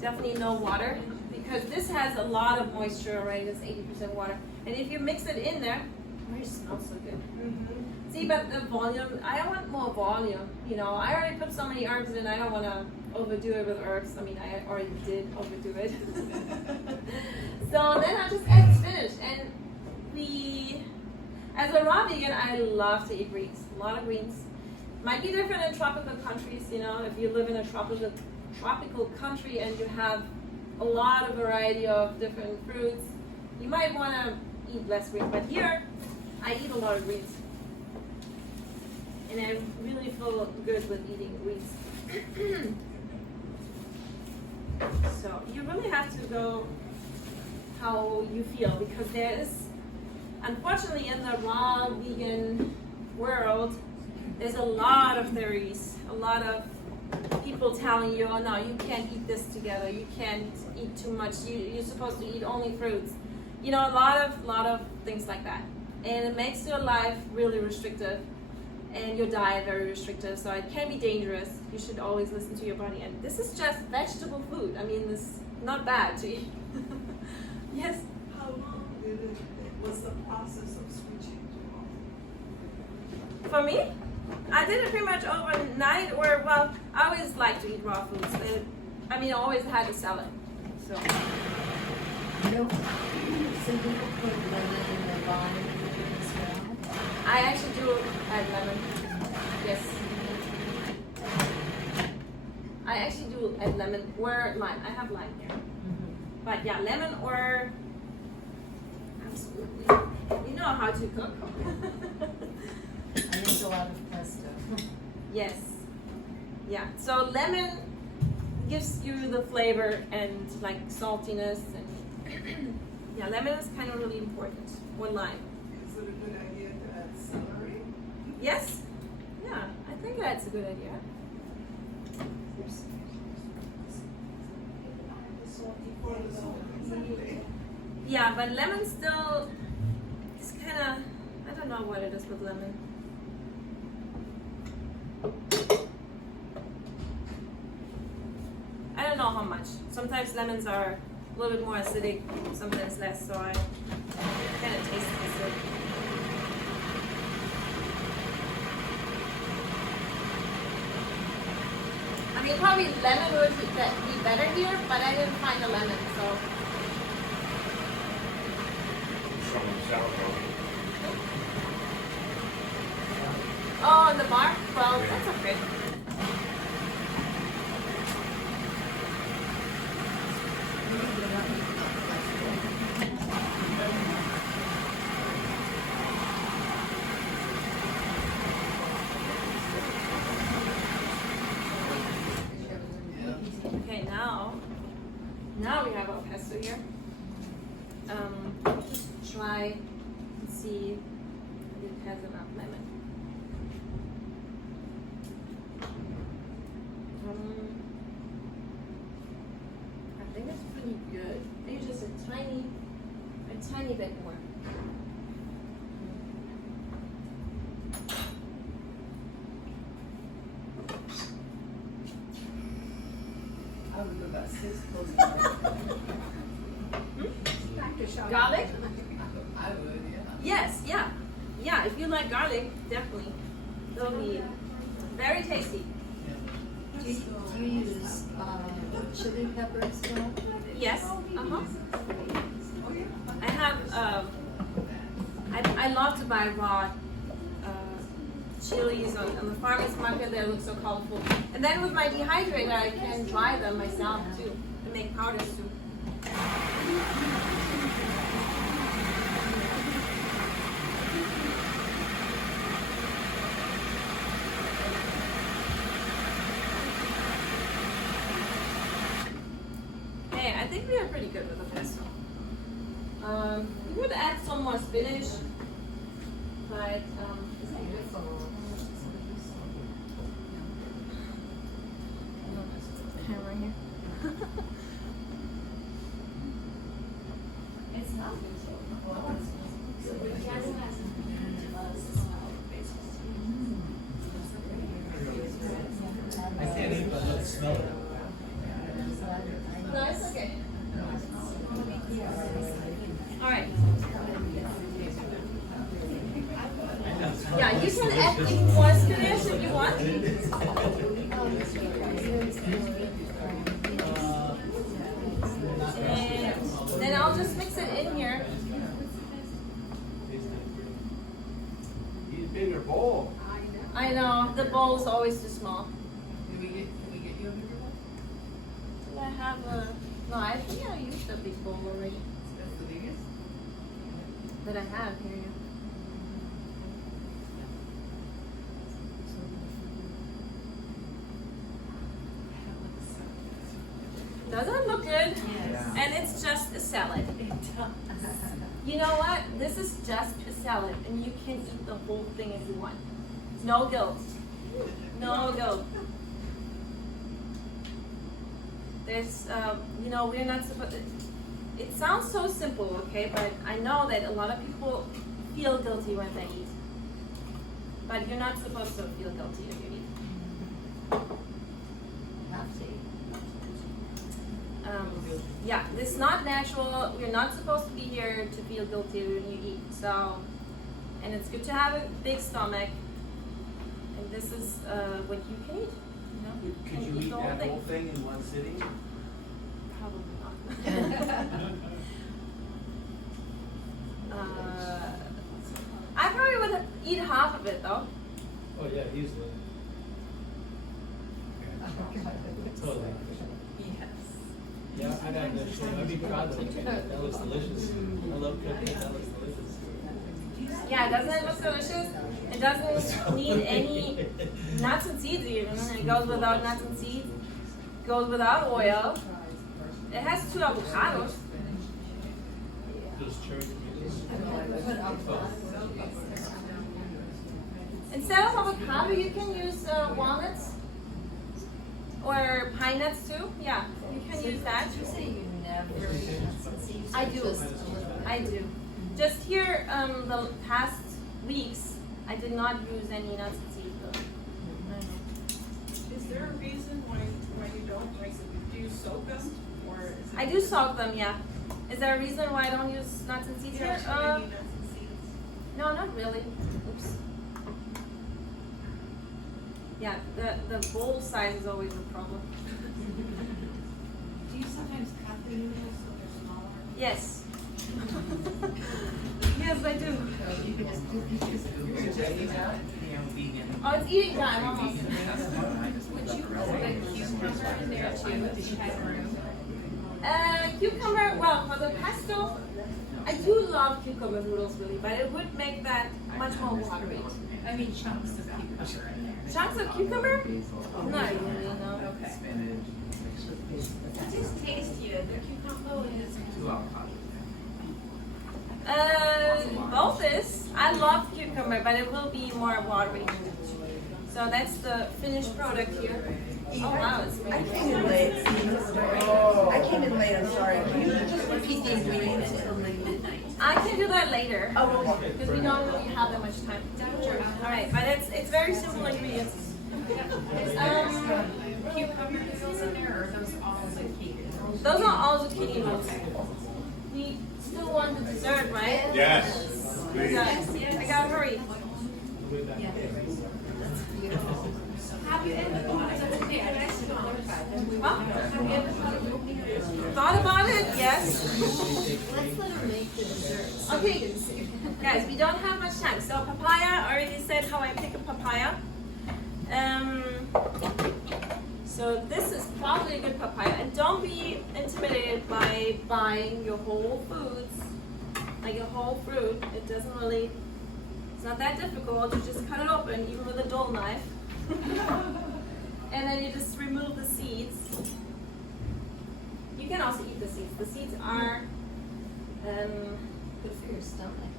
Definitely no water, because this has a lot of moisture already. It's 80% water. And if you mix it in there, it smells so good. Mm-hmm. See, but the volume, I want more volume. You know, I already put so many herbs in, I don't want to overdo it with herbs. I mean, I already did overdo it. So then I just add spinach. And as a raw vegan, I love to eat greens. A lot of greens. Might be different in tropical countries, you know, if you live in a tropical country and you have a lot of variety of different fruits, you might want to eat less greens. But here, I eat a lot of greens. And I really feel good with eating greens. So you really have to go how you feel, because there is, unfortunately, in the raw vegan world, there's a lot of theories, a lot of people telling you, oh no, you can't eat this together, you can't eat too much, you're supposed to eat only fruits. You know, a lot of things like that. And it makes your life really restrictive and your diet very restrictive, so it can be dangerous. You should always listen to your body. And this is just vegetable food. I mean, it's not bad to eat. Yes? How long was the process of switching to For me, I did it pretty much overnight, or, well, I always like to eat raw foods. I mean, I always had a salad, so. Milk. Some people put lemon in their vine as well. I actually do add lemon, yes. I actually do add lemon or lime. I have lime here. But yeah, lemon or absolutely. You know how to cook. I use a lot of pesto. Yes. Yeah. So lemon gives you the flavor and like saltiness and yeah, lemon is kind of really important. Or lime. Is it a good idea to add celery? Yes. Yeah, I think that's a good idea. For the salt, exactly. Yeah, but lemon still is kind of, I don't know what it is with lemon. I don't know how much. Sometimes lemons are a little bit more acidic, sometimes less, so I kind of taste it. I mean, probably lemon would be better here, but I didn't find a lemon, so. Some sauerkraut. Oh, in the bar? Well, that's okay. Okay, now we have our pesto here. Just try and see if it has enough lemon. I think it's pretty good. Maybe just a tiny bit more. I would go about 6 cloves. Garlic? I would, yeah. Yes, yeah. Yeah, if you like garlic, definitely. It'll be very tasty. Do you use chili peppers now? Yes. Uh-huh. I have I love to buy raw chilies on the farmer's market. They look so colorful. And then with my dehydrator, I can dry them myself too and make powders too. Hey, I think we are pretty good with the pesto. We would add some more spinach, but camera here. It's not. I can't eat, but let's smell it. No, it's okay. All right. Yeah, you can add even more spinach if you want. And then I'll just mix it in here. Need a bigger bowl. I know, the bowl's always too small. Can we get you a bigger one? Do I have a, no, I think I used a big bowl already That's the biggest? that I have here. Doesn't it look good? Yeah. And it's just a salad. You know what? This is just a salad, and you can eat the whole thing if you want. No guilt. No guilt. There's, you know, we're not supposed to, it sounds so simple, okay? But I know that a lot of people feel guilty when they eat. But you're not supposed to feel guilty if you eat. Have to eat. Yeah, this is not natural. We're not supposed to be here to feel guilty when you eat. So, and it's good to have a big stomach. And this is what you can eat. You know? Could And you eat the whole that thing. whole thing in one sitting? Probably not. I probably would eat half of it though. Oh, yeah, easily. Oh, God. So I've been tried that. That looks delicious. I love cooking. That looks delicious. Yeah, doesn't it look delicious? It doesn't need any nuts and seeds even. It goes without nuts and seeds. Goes without oil. It has 2 avocados. Those cherry tomatoes. Instead of avocado, you can use walnuts or pine nuts too. Yeah, you can use that. Did you say you never eat nuts and seeds? I do. Just a little? I do. Just here, the past weeks, I did not use any nuts and seeds. Is there a reason why you don't, like, do you soak them, or is it? I do soak them, yeah. Is there a reason why I don't use nuts and seeds Yeah, here? too many nuts and seeds. No, not really. Oops. Yeah, the bowl size is always a problem. Do you sometimes cut the noodles so they're smaller? Yes. Yes, I do. You can just do pieces. Oh, it's eating time almost. Would you put like cucumber in there too, if you had room? Cucumber, well, for the pesto, I do love cucumber noodles really, but it would make that much more watery. I mean chunks of cucumber in there. Chunks of cucumber? Not really, no. Okay. It just tastier, the cucumber is. Both is. I love cucumber, but it will be more watery. So that's the finished product here. Oh wow, it's I came in late. I came in late, I'm sorry. Can you just repeat the ingredients for me? I can do that later. Oh, okay. Because we don't really have that much time. All right, but it's very simple ingredients. Cucumber noodles in there, or are those all zucchini noodles? Those are all zucchini noodles. We still want the dessert, right? Yes, please. Yes. I gotta hurry. Have you ever thought of a potato Huh? Have you ever thought of opening a restaurant? Thought about it? Yes. Let's let her make the dessert. So Okay. we can see. Guys, we don't have much time. So papaya, I already said how I pick a papaya. So this is probably a good papaya. And don't be intimidated by buying your whole foods, like a whole fruit. It doesn't really, it's not that difficult. You just cut it open, even with a dull knife. And then you just remove the seeds. You can also eat the seeds. The seeds are Good for your stomach.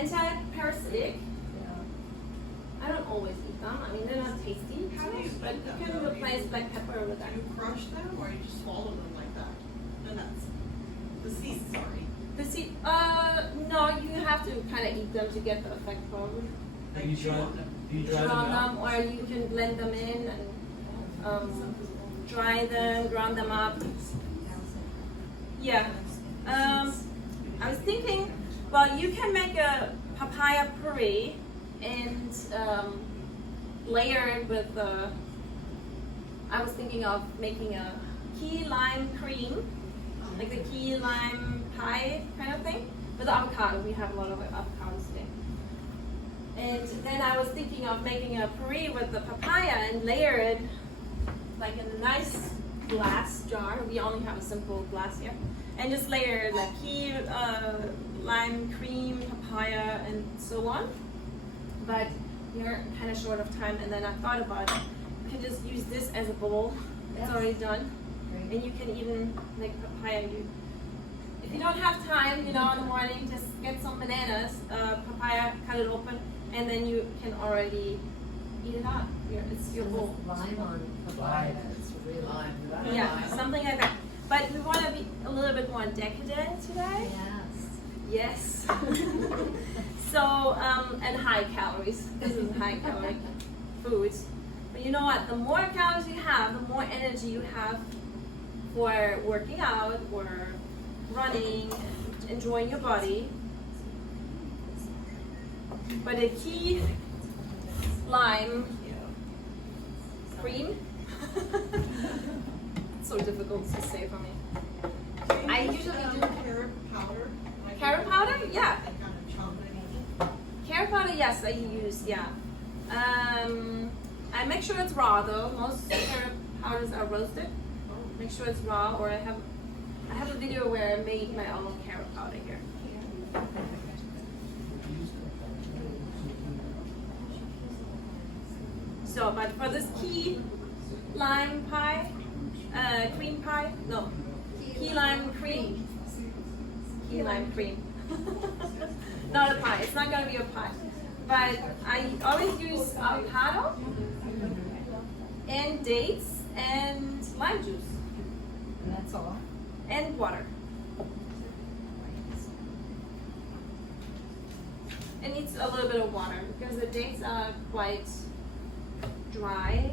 anti-parasitic. Yeah. I don't always eat them. I mean, they're not tasty, How do you but eat them? you can replace black pepper with Do them. you crush them, or you just swallow them like that? The nuts, the seeds, sorry. The seed, no, you have to kind of eat them to get the effect probably. Like Do you chew dry on them. Do you dry Chew them on out? them, or you can blend them in and dry them, ground them up. Yeah. I was thinking, well, you can make a papaya puree and layer it with I was thinking of making a key lime cream, like the key lime pie kind of thing, with avocado. We have a lot of avocados today. And then I was thinking of making a puree with the papaya and layer it like in a nice glass jar. We only have a simple glass here. And just layer like key, lime cream, papaya, and so on. But we're kind of short of time, and then I thought about it. You can just use this as a bowl. It's already done. And you can even make papaya. If you don't have time, in the morning, just get some bananas, papaya, cut it open, and then you can already eat it up. It's your bowl. Lime on papaya. It's really lime. Yeah, something like that. But we want to be a little bit more decadent today. Yes. Yes. So, and high calories. This is high caloric foods. But you know what? The more calories you have, the more energy you have for working out or running, enjoying your body. But a key lime cream. It's so difficult to say for me. I usually do carrot powder. Like carrot powder. Yeah. Like kind of chocolate. Carrot powder, yes, I use, yeah. I make sure it's raw though. Most carrot powders are roasted. make sure it's raw, or I have a video where I made my own carrot powder here. So, but for this key lime pie, cream pie, no, key lime cream. Key lime cream. Not a pie, it's not gonna be a pie. But I always use avocado and dates and lime juice. And that's all. And water. It needs a little bit of water because the dates are quite dry,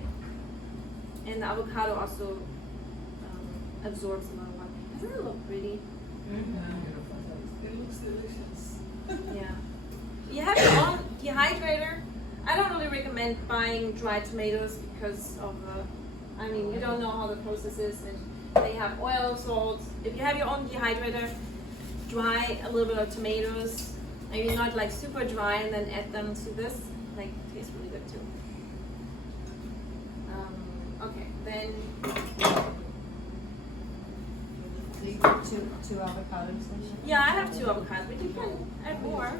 and the avocado also absorbs a lot of water. Doesn't it look pretty? It looks delicious. Yeah. You have your own dehydrator. I don't really recommend buying dried tomatoes because of I mean, you don't know how the process is, and they have oil, salt. If you have your own dehydrator, dry a little bit of tomatoes. Maybe not like super dry, and then add them to this. Like, it tastes really good too. Okay, then. So you put two avocados in there? Yeah, I have 2 avocados, but you can add more.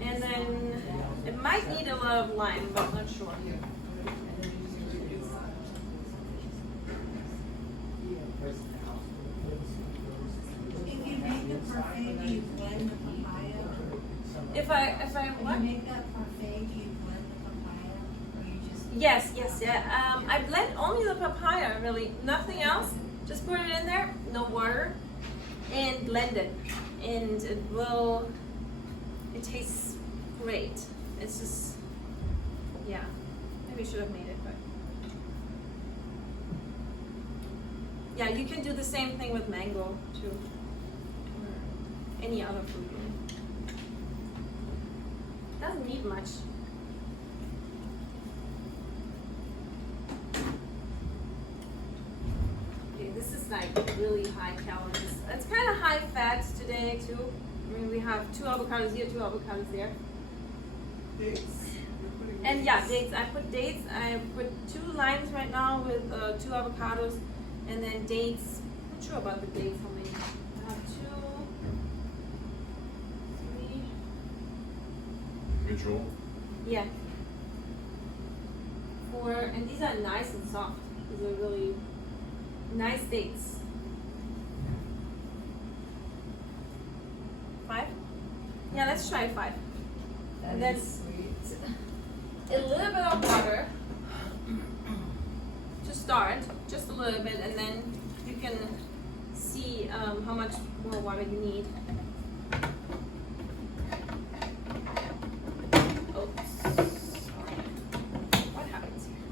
And then it might need a lot of lime, but I'm not sure. If you make the parfait, do you blend the papaya? If I If what? you make that parfait, do you blend the papaya? Or you just? Yes, yeah. I blend only the papaya, really, nothing else. Just put it in there, no water, and blend it, and it tastes great. It's just, yeah. Maybe I should have made it, but yeah, you can do the same thing with mango too, or any other fruit. Doesn't need much. Okay, this is like really high calories. It's kind of high fat today too. I mean, we have 2 avocados here, 2 avocados there. Dates. You're putting And yeah, dates. I put dates. I put 2 limes right now with 2 avocados, and then dates. I'm not sure about the dates. How many? I have 2, 3. Medjool. Yeah. 4, and these are nice and soft. These are really nice dates. 5? Yeah, let's try 5. And then sweet. a little bit of water to start, just a little bit, and then you can see how much more water you need. Oops, sorry. What happens here?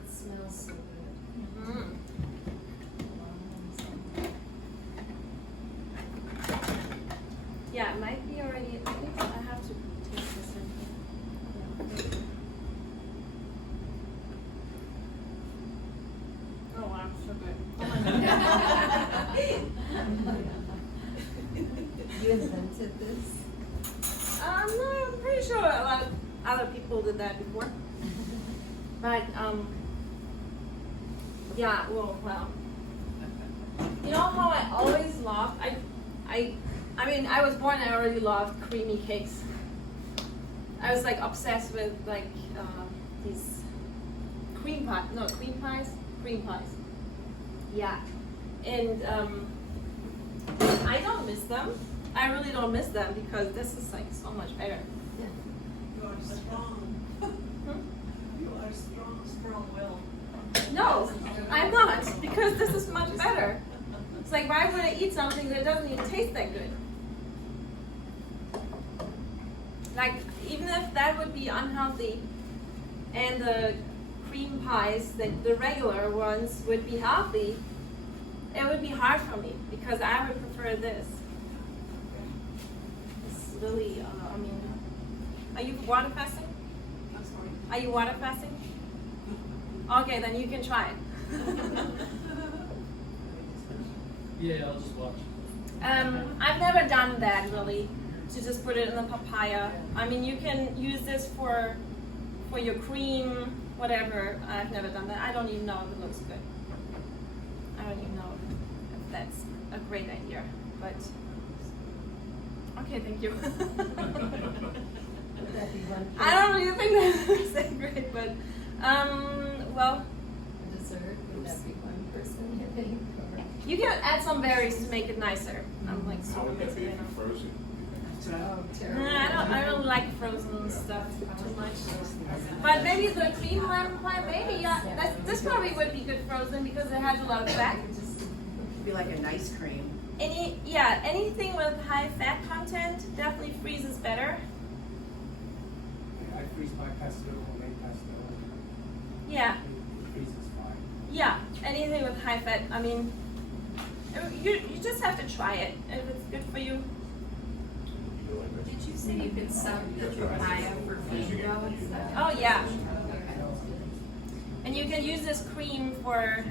It smells so good. Mm. Yeah, it might be already. I think I have to taste this in here. Oh wow, so good. Oh my god. You invented this? No, I'm pretty sure a lot of other people did that before. But yeah, well, you know how I always loved. I mean, I was born. I already loved creamy cakes. I was like obsessed with like these cream pies. No, cream pies. Yeah, and I don't miss them. I really don't miss them because this is like so much better. You are strong. You are strong-willed. No, I'm not, because this is much better. It's like, why would I eat something that doesn't even taste that good? Like, even that would be unhealthy, and the cream pies, the regular ones, would be healthy, it would be hard for me because I would prefer this. It's really, I mean, are you water fasting? I'm sorry. Are you water fasting? Okay, then you can try it. Yeah, I'll just watch. I've never done that really, to just put it in the papaya. I mean, you can use this for your cream, whatever. I've never done that. I don't even know if it looks good. I don't even know if that's a great idea, but okay, thank you. I don't really think that's that great, but well, A dessert, would that be one person, you think? Or- you can add some berries to make it nicer. I'm like How super would that busy, be you if know. you froze it? Oh, terrible. I don't like frozen stuff too much. But maybe the cream lemon pie, maybe, yeah. This probably would be good frozen because it has a lot of fat. It'd be like a nice cream. Anything with high fat content definitely freezes better. I freeze my pesto, homemade pesto. Yeah, It freezes fine. yeah. Anything with high fat. I mean, you just have to try it. If it's good for you. Did you say you could sub the papaya for food though? Is that- Oh yeah. Okay. And you can use this cream for.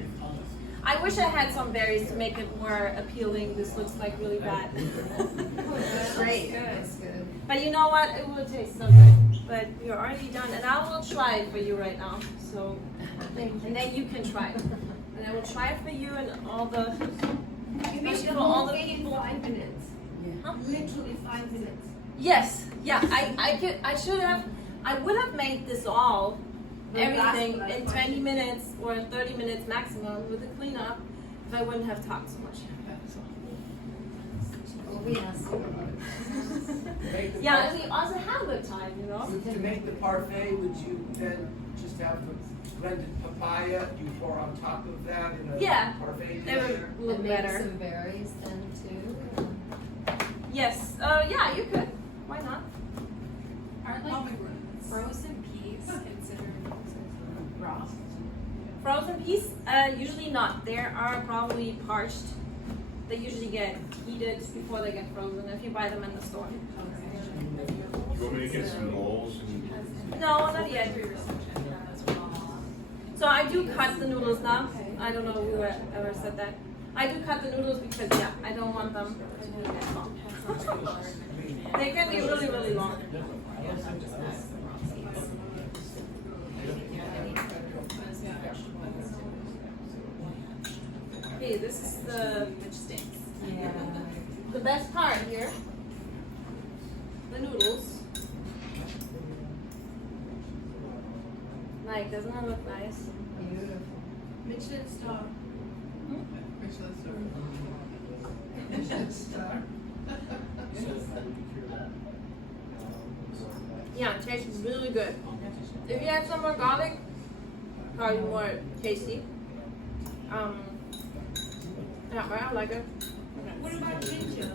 I wish I had some berries to make it more appealing. This looks like really bad. Great. That's good. But you know what? It will taste so good. But you're already done, and I will try it for you right now. So, and then you can try it, and I will try it for you and all the. You make especially the for all whole the thing in people. 5 minutes. Huh? Literally 5 minutes. Yes, yeah. I would have made this all, everything in 20 minutes or 30 minutes maximum with the cleanup, if I wouldn't have talked so much. Well, we asked you about it. Yeah, and we also have the time, you know. To make the parfait, would you then just have the blended papaya you pour on top of that in a Yeah, parfait they dish? would look And maybe better. some berries then too. Yes, yeah, you could. Why not? Aren't Pomegranates. frozen peas considered raw? Frozen peas? Usually not. They are probably parched. They usually get heated before they get frozen if you buy them in the store. You want me to get some molds and No, not yet. So I do cut the noodles now. I don't know who ever said that. I do cut the noodles because, yeah, I don't want them. They can be really, really long. Okay, this is the best part here. The noodles. Like, doesn't it look nice? Beautiful. Michelin star. Michelin star. Michelin star. Yeah, it tastes really good. If you add some more garlic, probably more tasty. Yeah, but I like it. What about ginger?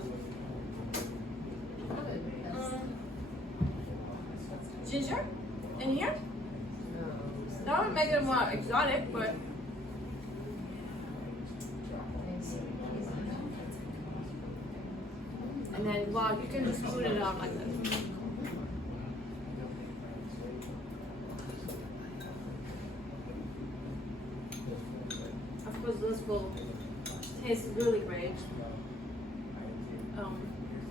Ginger in here? No. That would make it more exotic, but and then wow, you can just put it out like this. Of course, this will taste really great.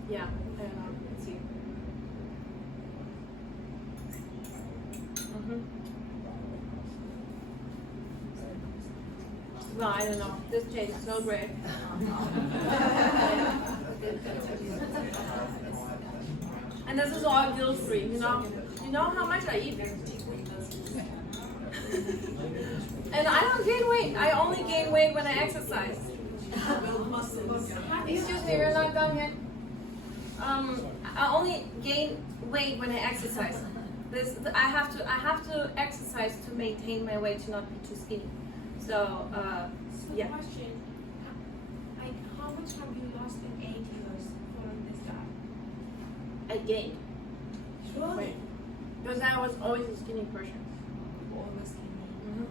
Yeah, I don't know. Let's see. Well, I don't know. This tastes so great. And this is all guilt-free, you know? You know how much I eat. And I don't gain weight. I only gain weight when I exercise. Excuse me, we're not done yet. I only gain weight when I exercise. I have to exercise to maintain my weight to not be too skinny. So, yeah. Question. Like, how much have you lost in 8 years following this diet? I gained. Really? Because I was always a skinny person. Always skinny.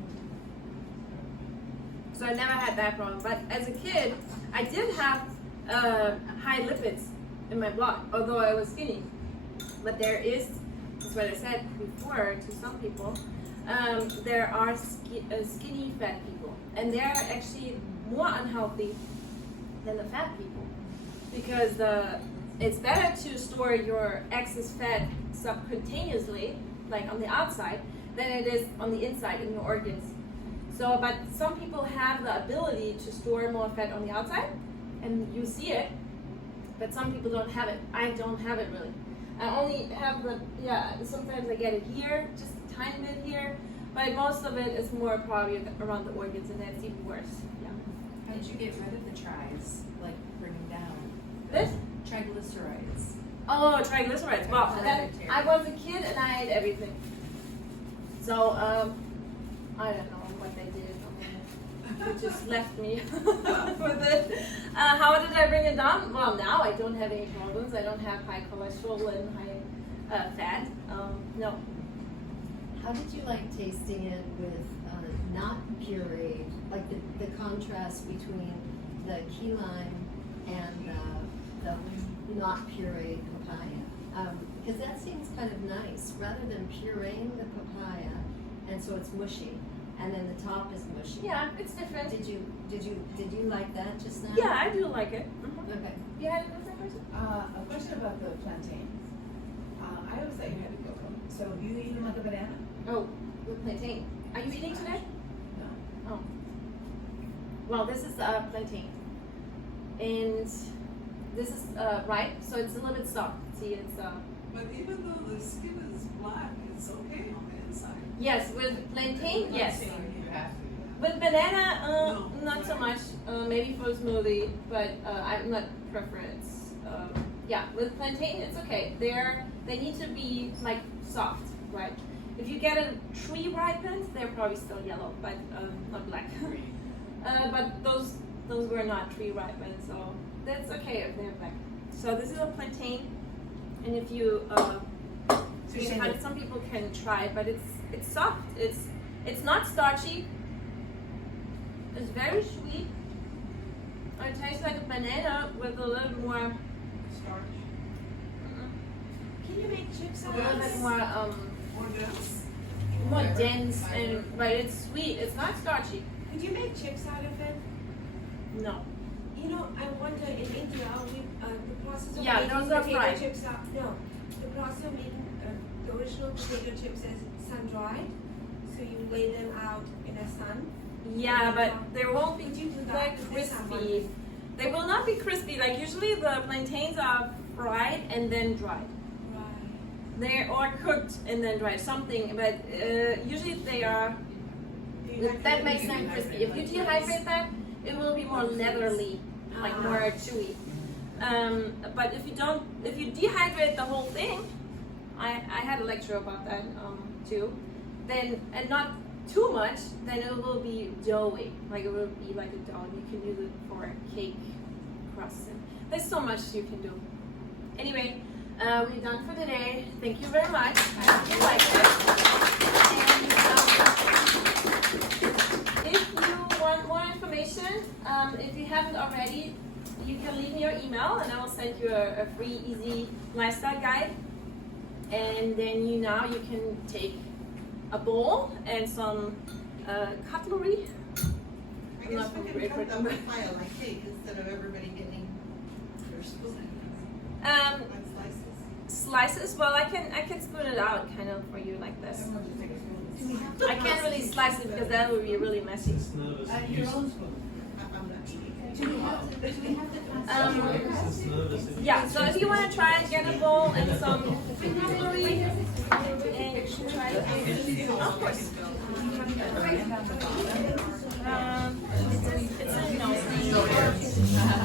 So I never had that problem. But as a kid, I did have high lipids in my blood, although I was skinny. But there is, that's what I said before to some people, there are skinny fat people. And they're actually more unhealthy than the fat people. Because it's better to store your excess fat subcutaneously, like on the outside, than it is on the inside in your organs. So, but some people have the ability to store more fat on the outside, and you see it, but some people don't have it. I don't have it really. I only have sometimes I get it here, just a tiny bit here, but most of it is more probably around the organs, and that's even worse. Yeah. How did you get rid of the tries? Like bring them down? This? Triglycerides. Oh, triglycerides. Well, then I was a kid and I ate everything. So, I don't know what they did. They just left me with it. How did I bring it down? Well, now I don't have any problems. I don't have high cholesterol and high fat. No. How did you like tasting it with not pureed, like the contrast between the key lime and the not pureed papaya? Because that seems kind of nice, rather than pureeing the papaya, and so it's mushy, and then the top is mushy. Yeah, it's different. Did you like that just now? Yeah, I do like it. Okay. You had another question? A question about the plantains. I always thought you had to cook them. So do you eat them like a banana? Oh, with plantain. Are you eating today? No. Oh. Well, this is plantain. And this is ripe, so it's a little bit soft. See, it's But even though the skin is black, it's okay on the inside. yes, with plantain, yes. You have to. With banana, No. not so much. Maybe for a smoothie, but I'm not preference. Yeah, with plantain, it's okay. They need to be like soft, right? If you get a tree ripened, they're probably still yellow, but not black. But those were not tree ripened, so that's okay if they're black. So this is a plantain, and if you can try it, some people can try it, but it's soft. It's not starchy. It's very sweet. It tastes like a banana with a little more Starch. Can you make chips a out little of bit this? more Or this. more dense, and but it's sweet. It's not starchy. Could you make chips out of it? No. You know, I wonder in India, the process of Yeah, making those are potato fried. chips are the process of making the original potato chips is sun dried. So you lay them out in the sun. Yeah, but they won't be Could you do that like with this crispy. They will not be crispy. Like usually the plantains are fried and then dried. Right. They are cooked and then dried. Something, but usually they are. That makes them crispy. If you dehydrate that, it will be more leathery, like more chewy. But if you dehydrate the whole thing, I had a lecture about that too. Then and not too much, then it will be doughy. Like it will be like a dough. And you can use it for cake crusts. And there's so much you can do. Anyway, we're done for today. Thank you very much. I hope you liked it. And if you want more information, if you haven't already, you can leave me your email and I will send you a free, easy lifestyle guide. And then you can take a bowl and some cutlery. I guess we can cut the papaya like cake instead of everybody getting their spoon. Like slices. Slices. Well, I can spoon it out kind of for you like this. I can't really slice it because that would be really messy. It's nervous. Your own spoon. I'm not eating. Do we have the It's nervous. Yeah. So if you want to try it, get a bowl and some cutlery and try it. Of course.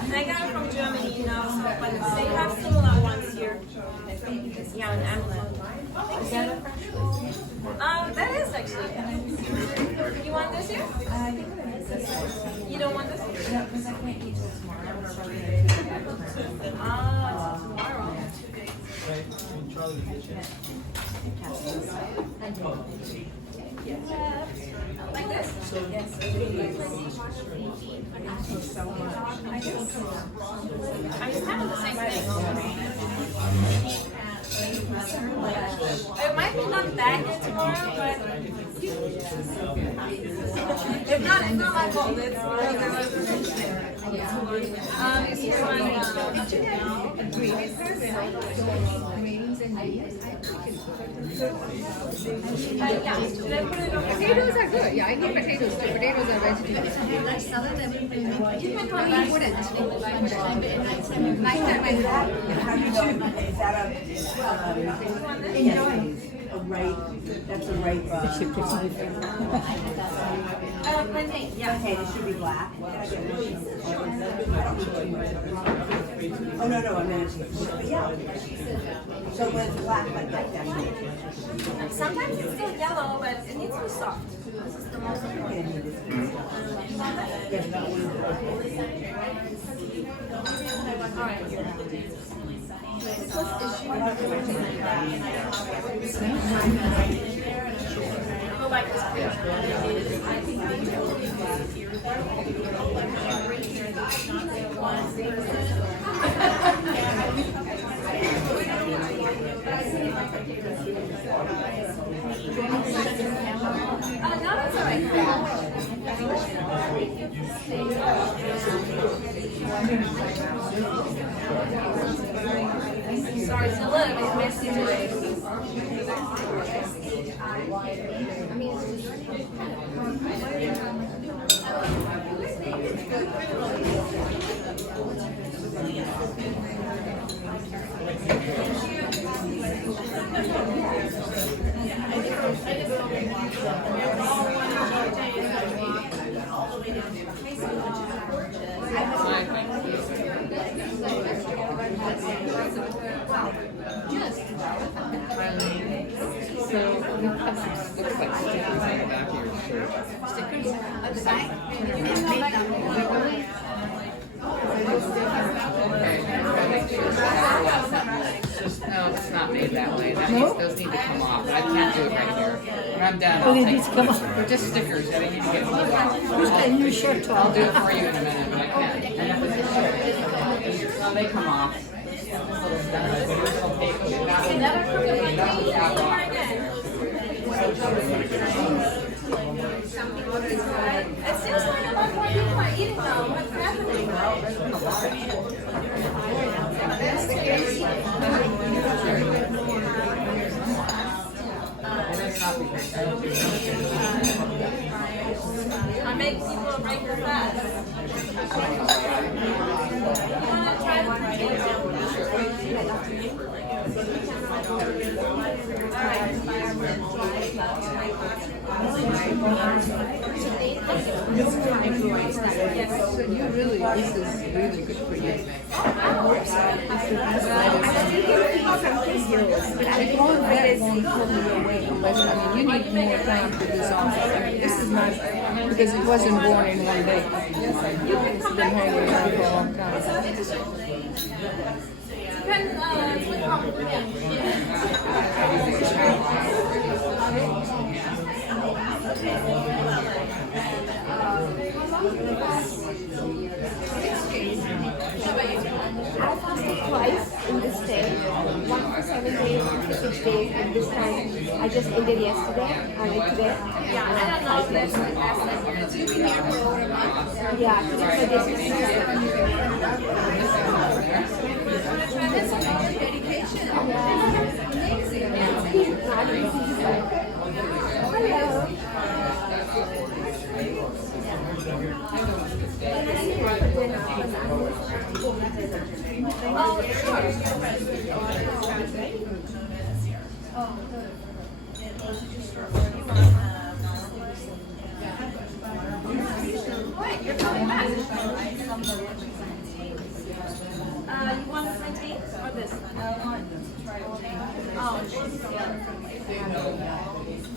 I got it from Germany now, so, but they have similar ones here. Yeah, in Amazon. Is that a French one? That is actually. You want this here? You don't want this? No, because I can't eat till tomorrow. Ah, tomorrow. Right, we'll try the kitchen. Like this? I'm just having the same thing. It might be not that good tomorrow, but if not, it's not my fault. It's Potatoes are good. Yeah, I eat potatoes too. Potatoes are vegetables. you can probably put it lunchtime, but at Nighttime I That's a right. plantain, yeah. Okay, it should be black. Oh, no, I meant, yeah. So when it's black like that, then. Sometimes it's still yellow, but it needs to be soft. This is the most important. All right. Go back this way. No, that's all right. Sorry, it's a little bit messy today. So we have some looks like stickers on the back of your shirt. Stickers on the back. No, it's not made that way. That means those need to come off. I can't do it right here. When I'm done, I'll take them. They're just stickers. They need to get pulled off. I'll do it for you in a minute, but I can't. No, they come off. Never forget my name. It seems like a lot more people are eating now. What's happening? That's the case. I make people break their fast. You want to try the potato? So you really, this is really good for you. You need more time to do something. This is not, because it wasn't born in one day. It's been hanging around for a long time. I fasted twice in this day, one for 7 days, one for 6 days, and this time I just ended yesterday, and today. Yeah, I don't know if this is Yeah, so this is dedication. Oh, sure. Wait, you're coming back. You want the plantain or this? Oh,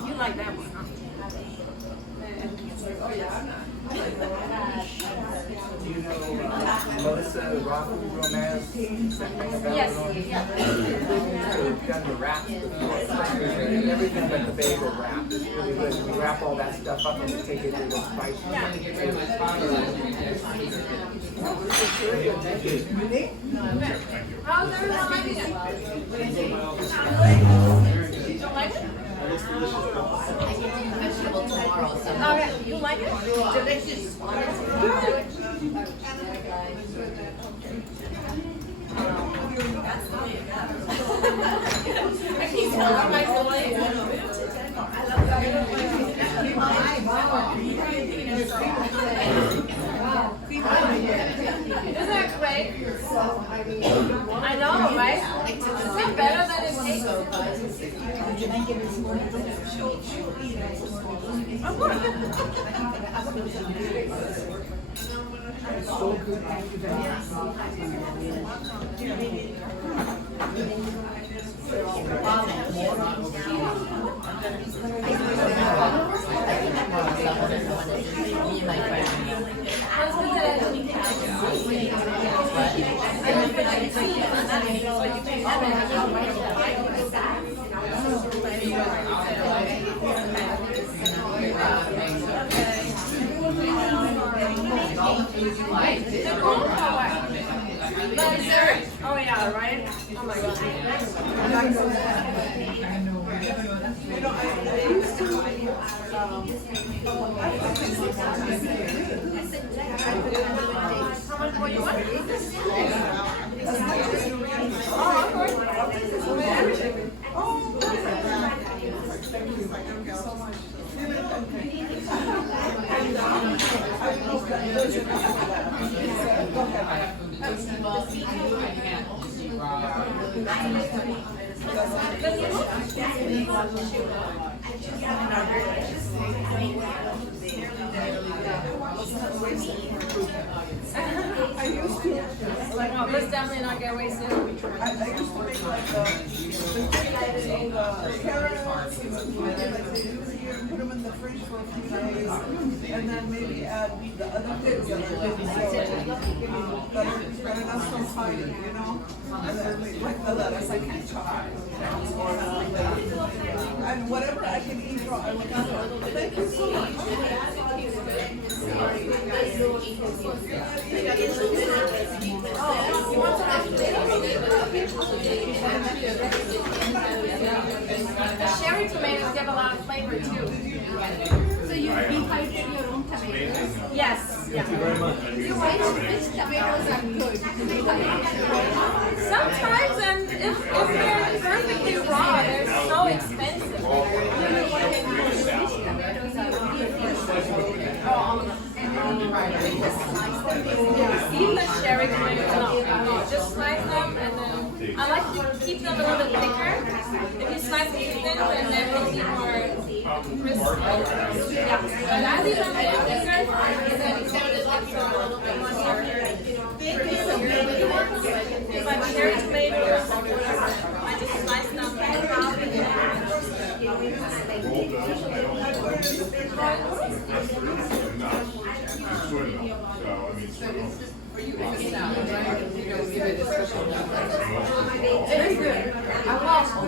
you like that one, huh? Do you know Melissa Rockwood Romance? Yes, yeah. So we've done the wrap, everything but the bagel wrap. It's really good. We wrap all that stuff up and take it to the spice. Yeah. It's really good. Thank you. How's everyone liking it? You don't like it? I can do vegetable tomorrow, so. Okay, you like it? Delicious. Isn't that great? I know, right? Is it better than it tastes? So good. Thank you very much. Oh yeah, right? Oh my god. How much more you want? I used to, like, Oh, let's definitely not get wasted. I used to make like the carrots and like they do here, put them in the fridge for a few days, and then maybe add the other things that are not so tired, you know? And then like the lettuce I can chop. And whatever I can eat raw, I will eat raw. Thank you so much. The cherry tomatoes give a lot of flavor too. So you rehydrate your own tomatoes? Yes, yeah. Which tomatoes are good? Sometimes, and if they're perfectly raw, they're so expensive. Even the cherry tomatoes, no, just slice them and then I like to keep them a little bit thicker. If you slice them too thin, then they will be more crisp. Yeah, but I leave them a little thicker and then it's a little bit more softer. If I cherry tomatoes, I just slice them and half and very good. I'm also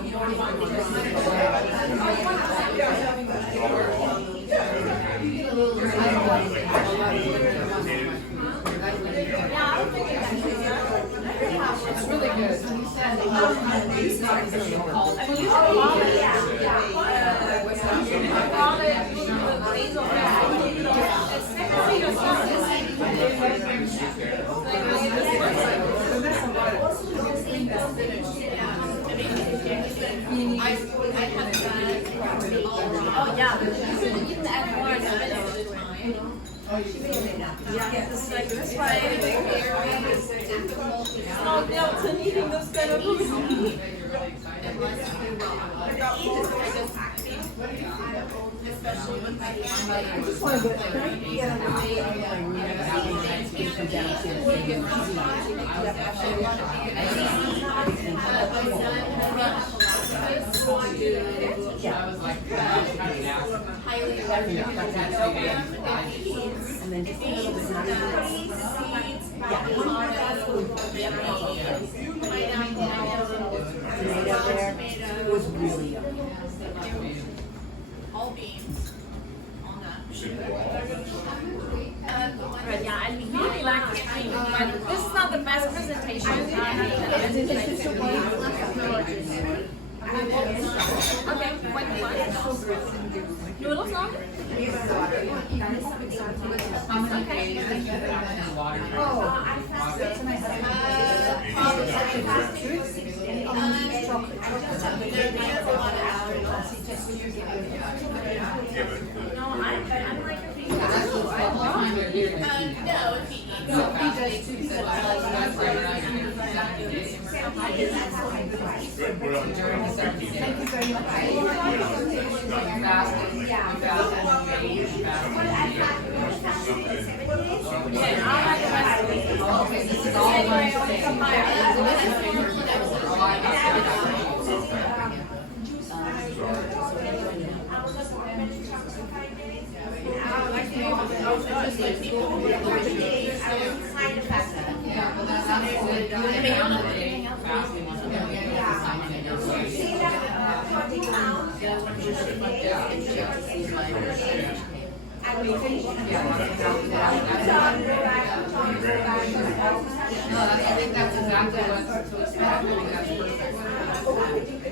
It's really good. Oh yeah, you could even add more spinach. Yeah, it's like this way. Small guilt in eating this kind of food. Especially with my family. I just want to get Highly recommend. and then just a little bit not tomato there. It was really yummy. all beans, all nuts. But yeah, I really like this thing, but this is not the best presentation. Okay, what do you want? Noodles, no? No, I'm like a vegan. No, if he eats I think that's exactly what's to expect. I think that's perfect.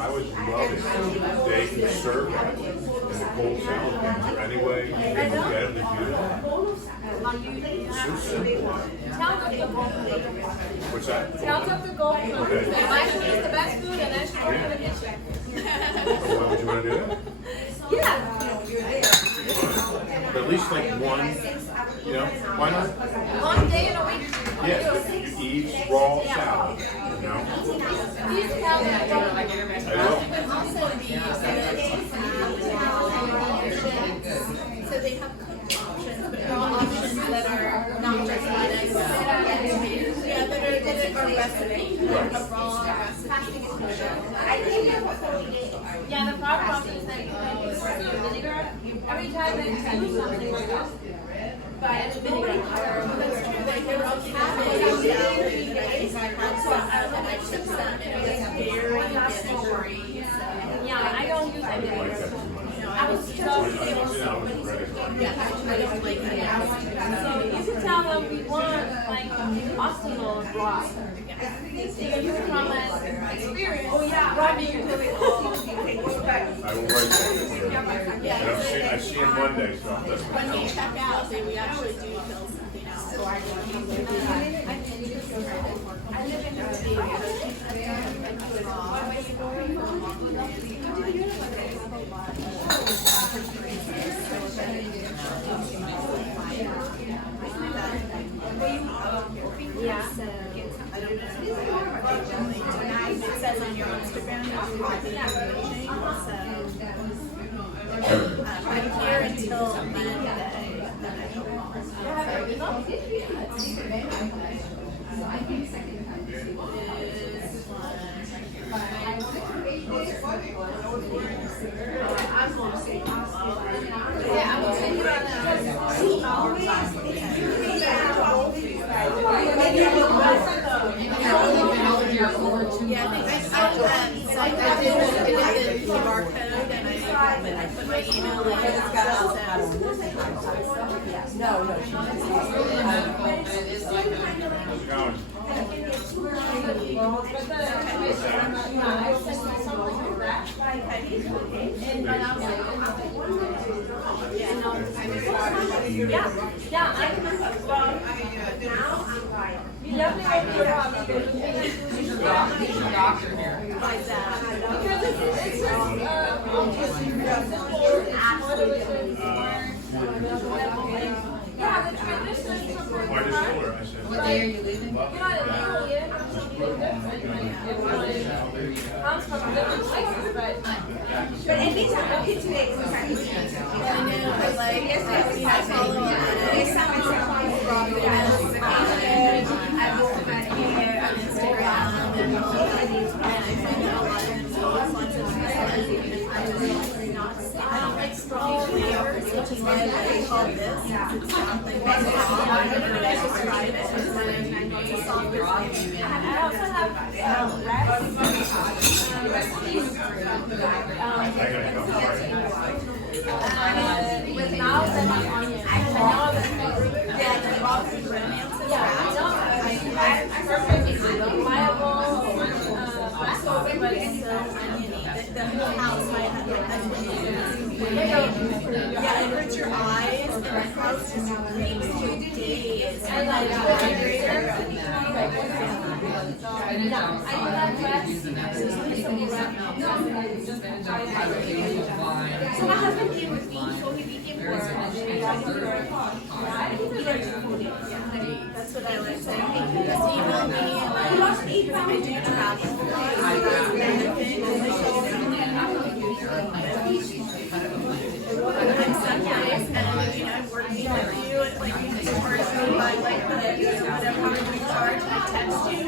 I would love it. They could serve that in the cold salad things. Is there any way you can get them to do that? So simple. Count up the gold. What's that? Count up the gold. Okay. My food is the best food, and then she's going to get you. Why would you want to do that? Yeah. But at least like one, you know, why not? One day in a week. Yeah, you eat raw salad, you know? These salads are I will. So they have cooked options, but they're all options that are not just vegan. Yeah, that are recipe, a raw recipe. Yeah, the problem is that vinegar, every time they do something like this, But vinegar, that's true, like they're all cabbage, so I shipped some, and it was very vinegary. yeah, I don't use I vinegar. like that too much. I was just Yeah, I don't like it. So you can tell them we want like optimal broth. You can come as experience. Oh yeah, I will write that. And I see him Monday, so I'm listening. When you check out, we actually do fill something out. Yeah. It says on your Instagram that you want I'm here until Monday. Yeah, I did the QR code and I put my email in it. No, How's it going? Yeah, I can. You definitely will be around because He's a doctor here. it's just yeah, the tradition of Why does Fuller? I said. What day are you leaving? you gotta know it from something different. Everyone comes from different places, but But at least I'm okay today because I'm I know, but like, I follow Next time I I work my hair on Instagram and all that. And I find out a lot of influencers. I don't like strong flavors, which is why I call this. It's not like It's a soft broth. I also have recipes with noodles and onions. I know that the broth is perfectly reliable, but it's so oniony. The whole house might have like yeah, it hurts your eyes. The house is green for days. And like so my husband came with me, so he became more. that's what I like saying. So you know me, I lost 8 pounds. I do travel. I'm sometimes, and I'm working with you, and like you just personally by like whatever I'm in charge, I text you.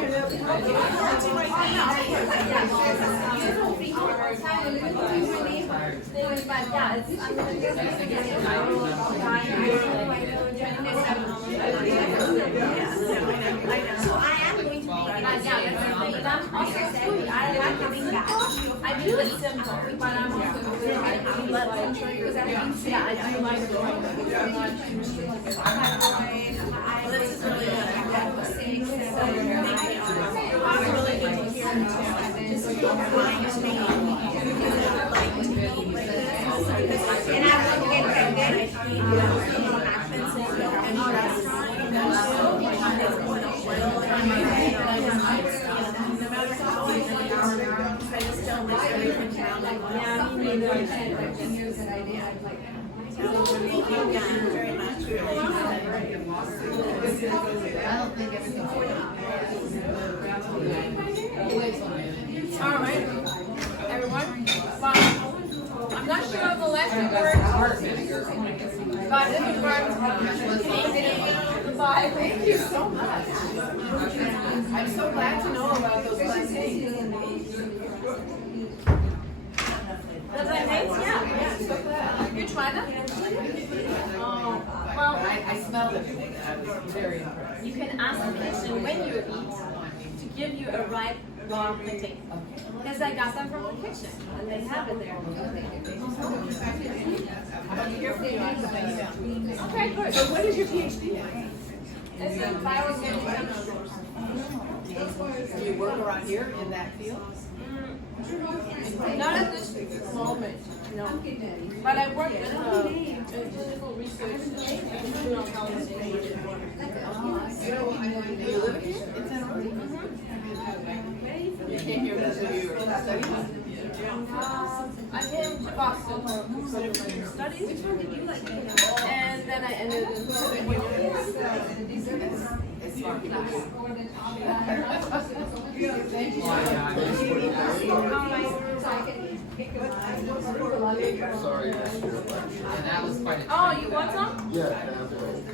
So I am going to be I do it simple, but I'm also good. Yeah, I do like This is really good. Really good to hear. Just reminds me and I like get pregnant accents in any restaurant, no matter how I just don't like everything down. Yeah, me neither. Thank you guys very much. Really I don't think everything's all right, everyone. Well, I'm not sure of the lesson words, but if it works, goodbye. Thank you so much. I'm so glad to know about those plantains. The plantains, yeah, so glad. You tried them? Well, I smelled it. I was very impressed. you can ask the kitchen when you eat to give you a ripe raw plantain. Because I got them from the kitchen and they have it there. Okay, good. So what is your PhD? It's in biochemistry. Do you work around here in that field? Not at this moment, no. But I work in clinical research in TrueNorth Health Center. You live here? In San Jose? You came here to do your studies? I came to Boston for my studies. And then I ended in Sorry. that was quite a Oh, you want some? Yeah.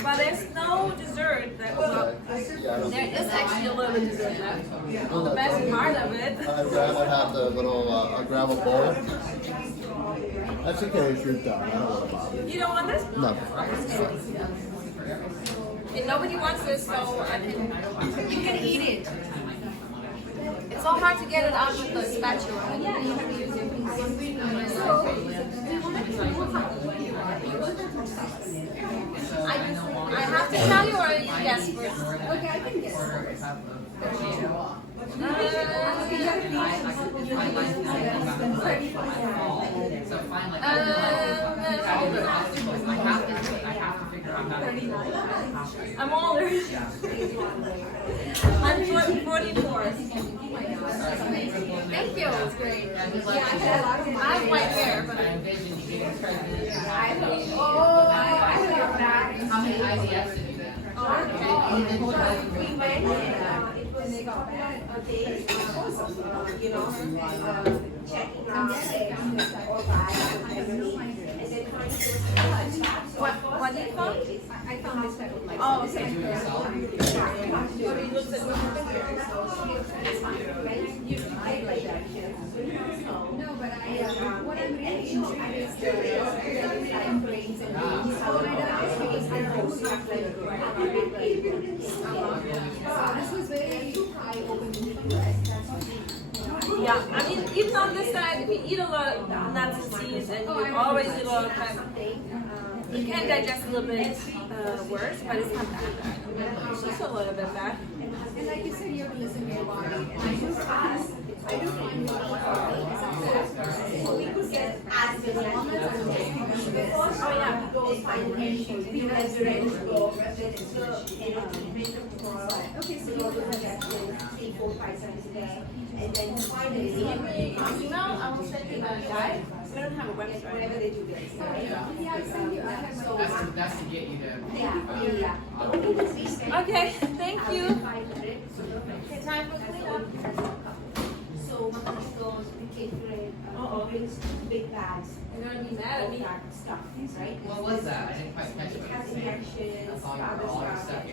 But there's no dessert. There is actually a little dessert left. The best part of it. I'd rather have the little gravel bowl. That's okay if you're done. I don't want to bother. You don't want this? No. And nobody wants this, so you can eat it. It's so hard to get it out with the spatula. Yeah, you have to use it. I have to tell you, or you guess first? Okay, I can guess first. I'm older. I'm 44. Thank you. It's great. Yeah, I have white hair, but I have your back. How many IVFs did you get? We went and it was a day, you know, checking out What did you find? I found this type of life. Oh, okay. No, but what I'm really interested in is brains and babies. So what I don't know is you have to This was very eye-opening. Yeah, I mean, even on this side, if you eat a lot of nuts and seeds and you always eat a lot of fat, you can digest a little bit worse, but it's not that bad. It's just a little bit bad. And like you said, you have to listen to your body. And I do find with we could get as many almonds as we can. Oh yeah. Okay, so you also have that 3-4 times a day, and then finally, Email, I will send you the guide. We don't have a website. whenever they do this, right? Yeah, I send you. I have my That's to get you to. Okay, thank you. Okay, time for cleanup. So those refrigerated, big bags. You're gonna be mad at me. Stuff, right? What was that? I didn't quite catch It what you has were saying. injections, That's all other your stuff. stuff.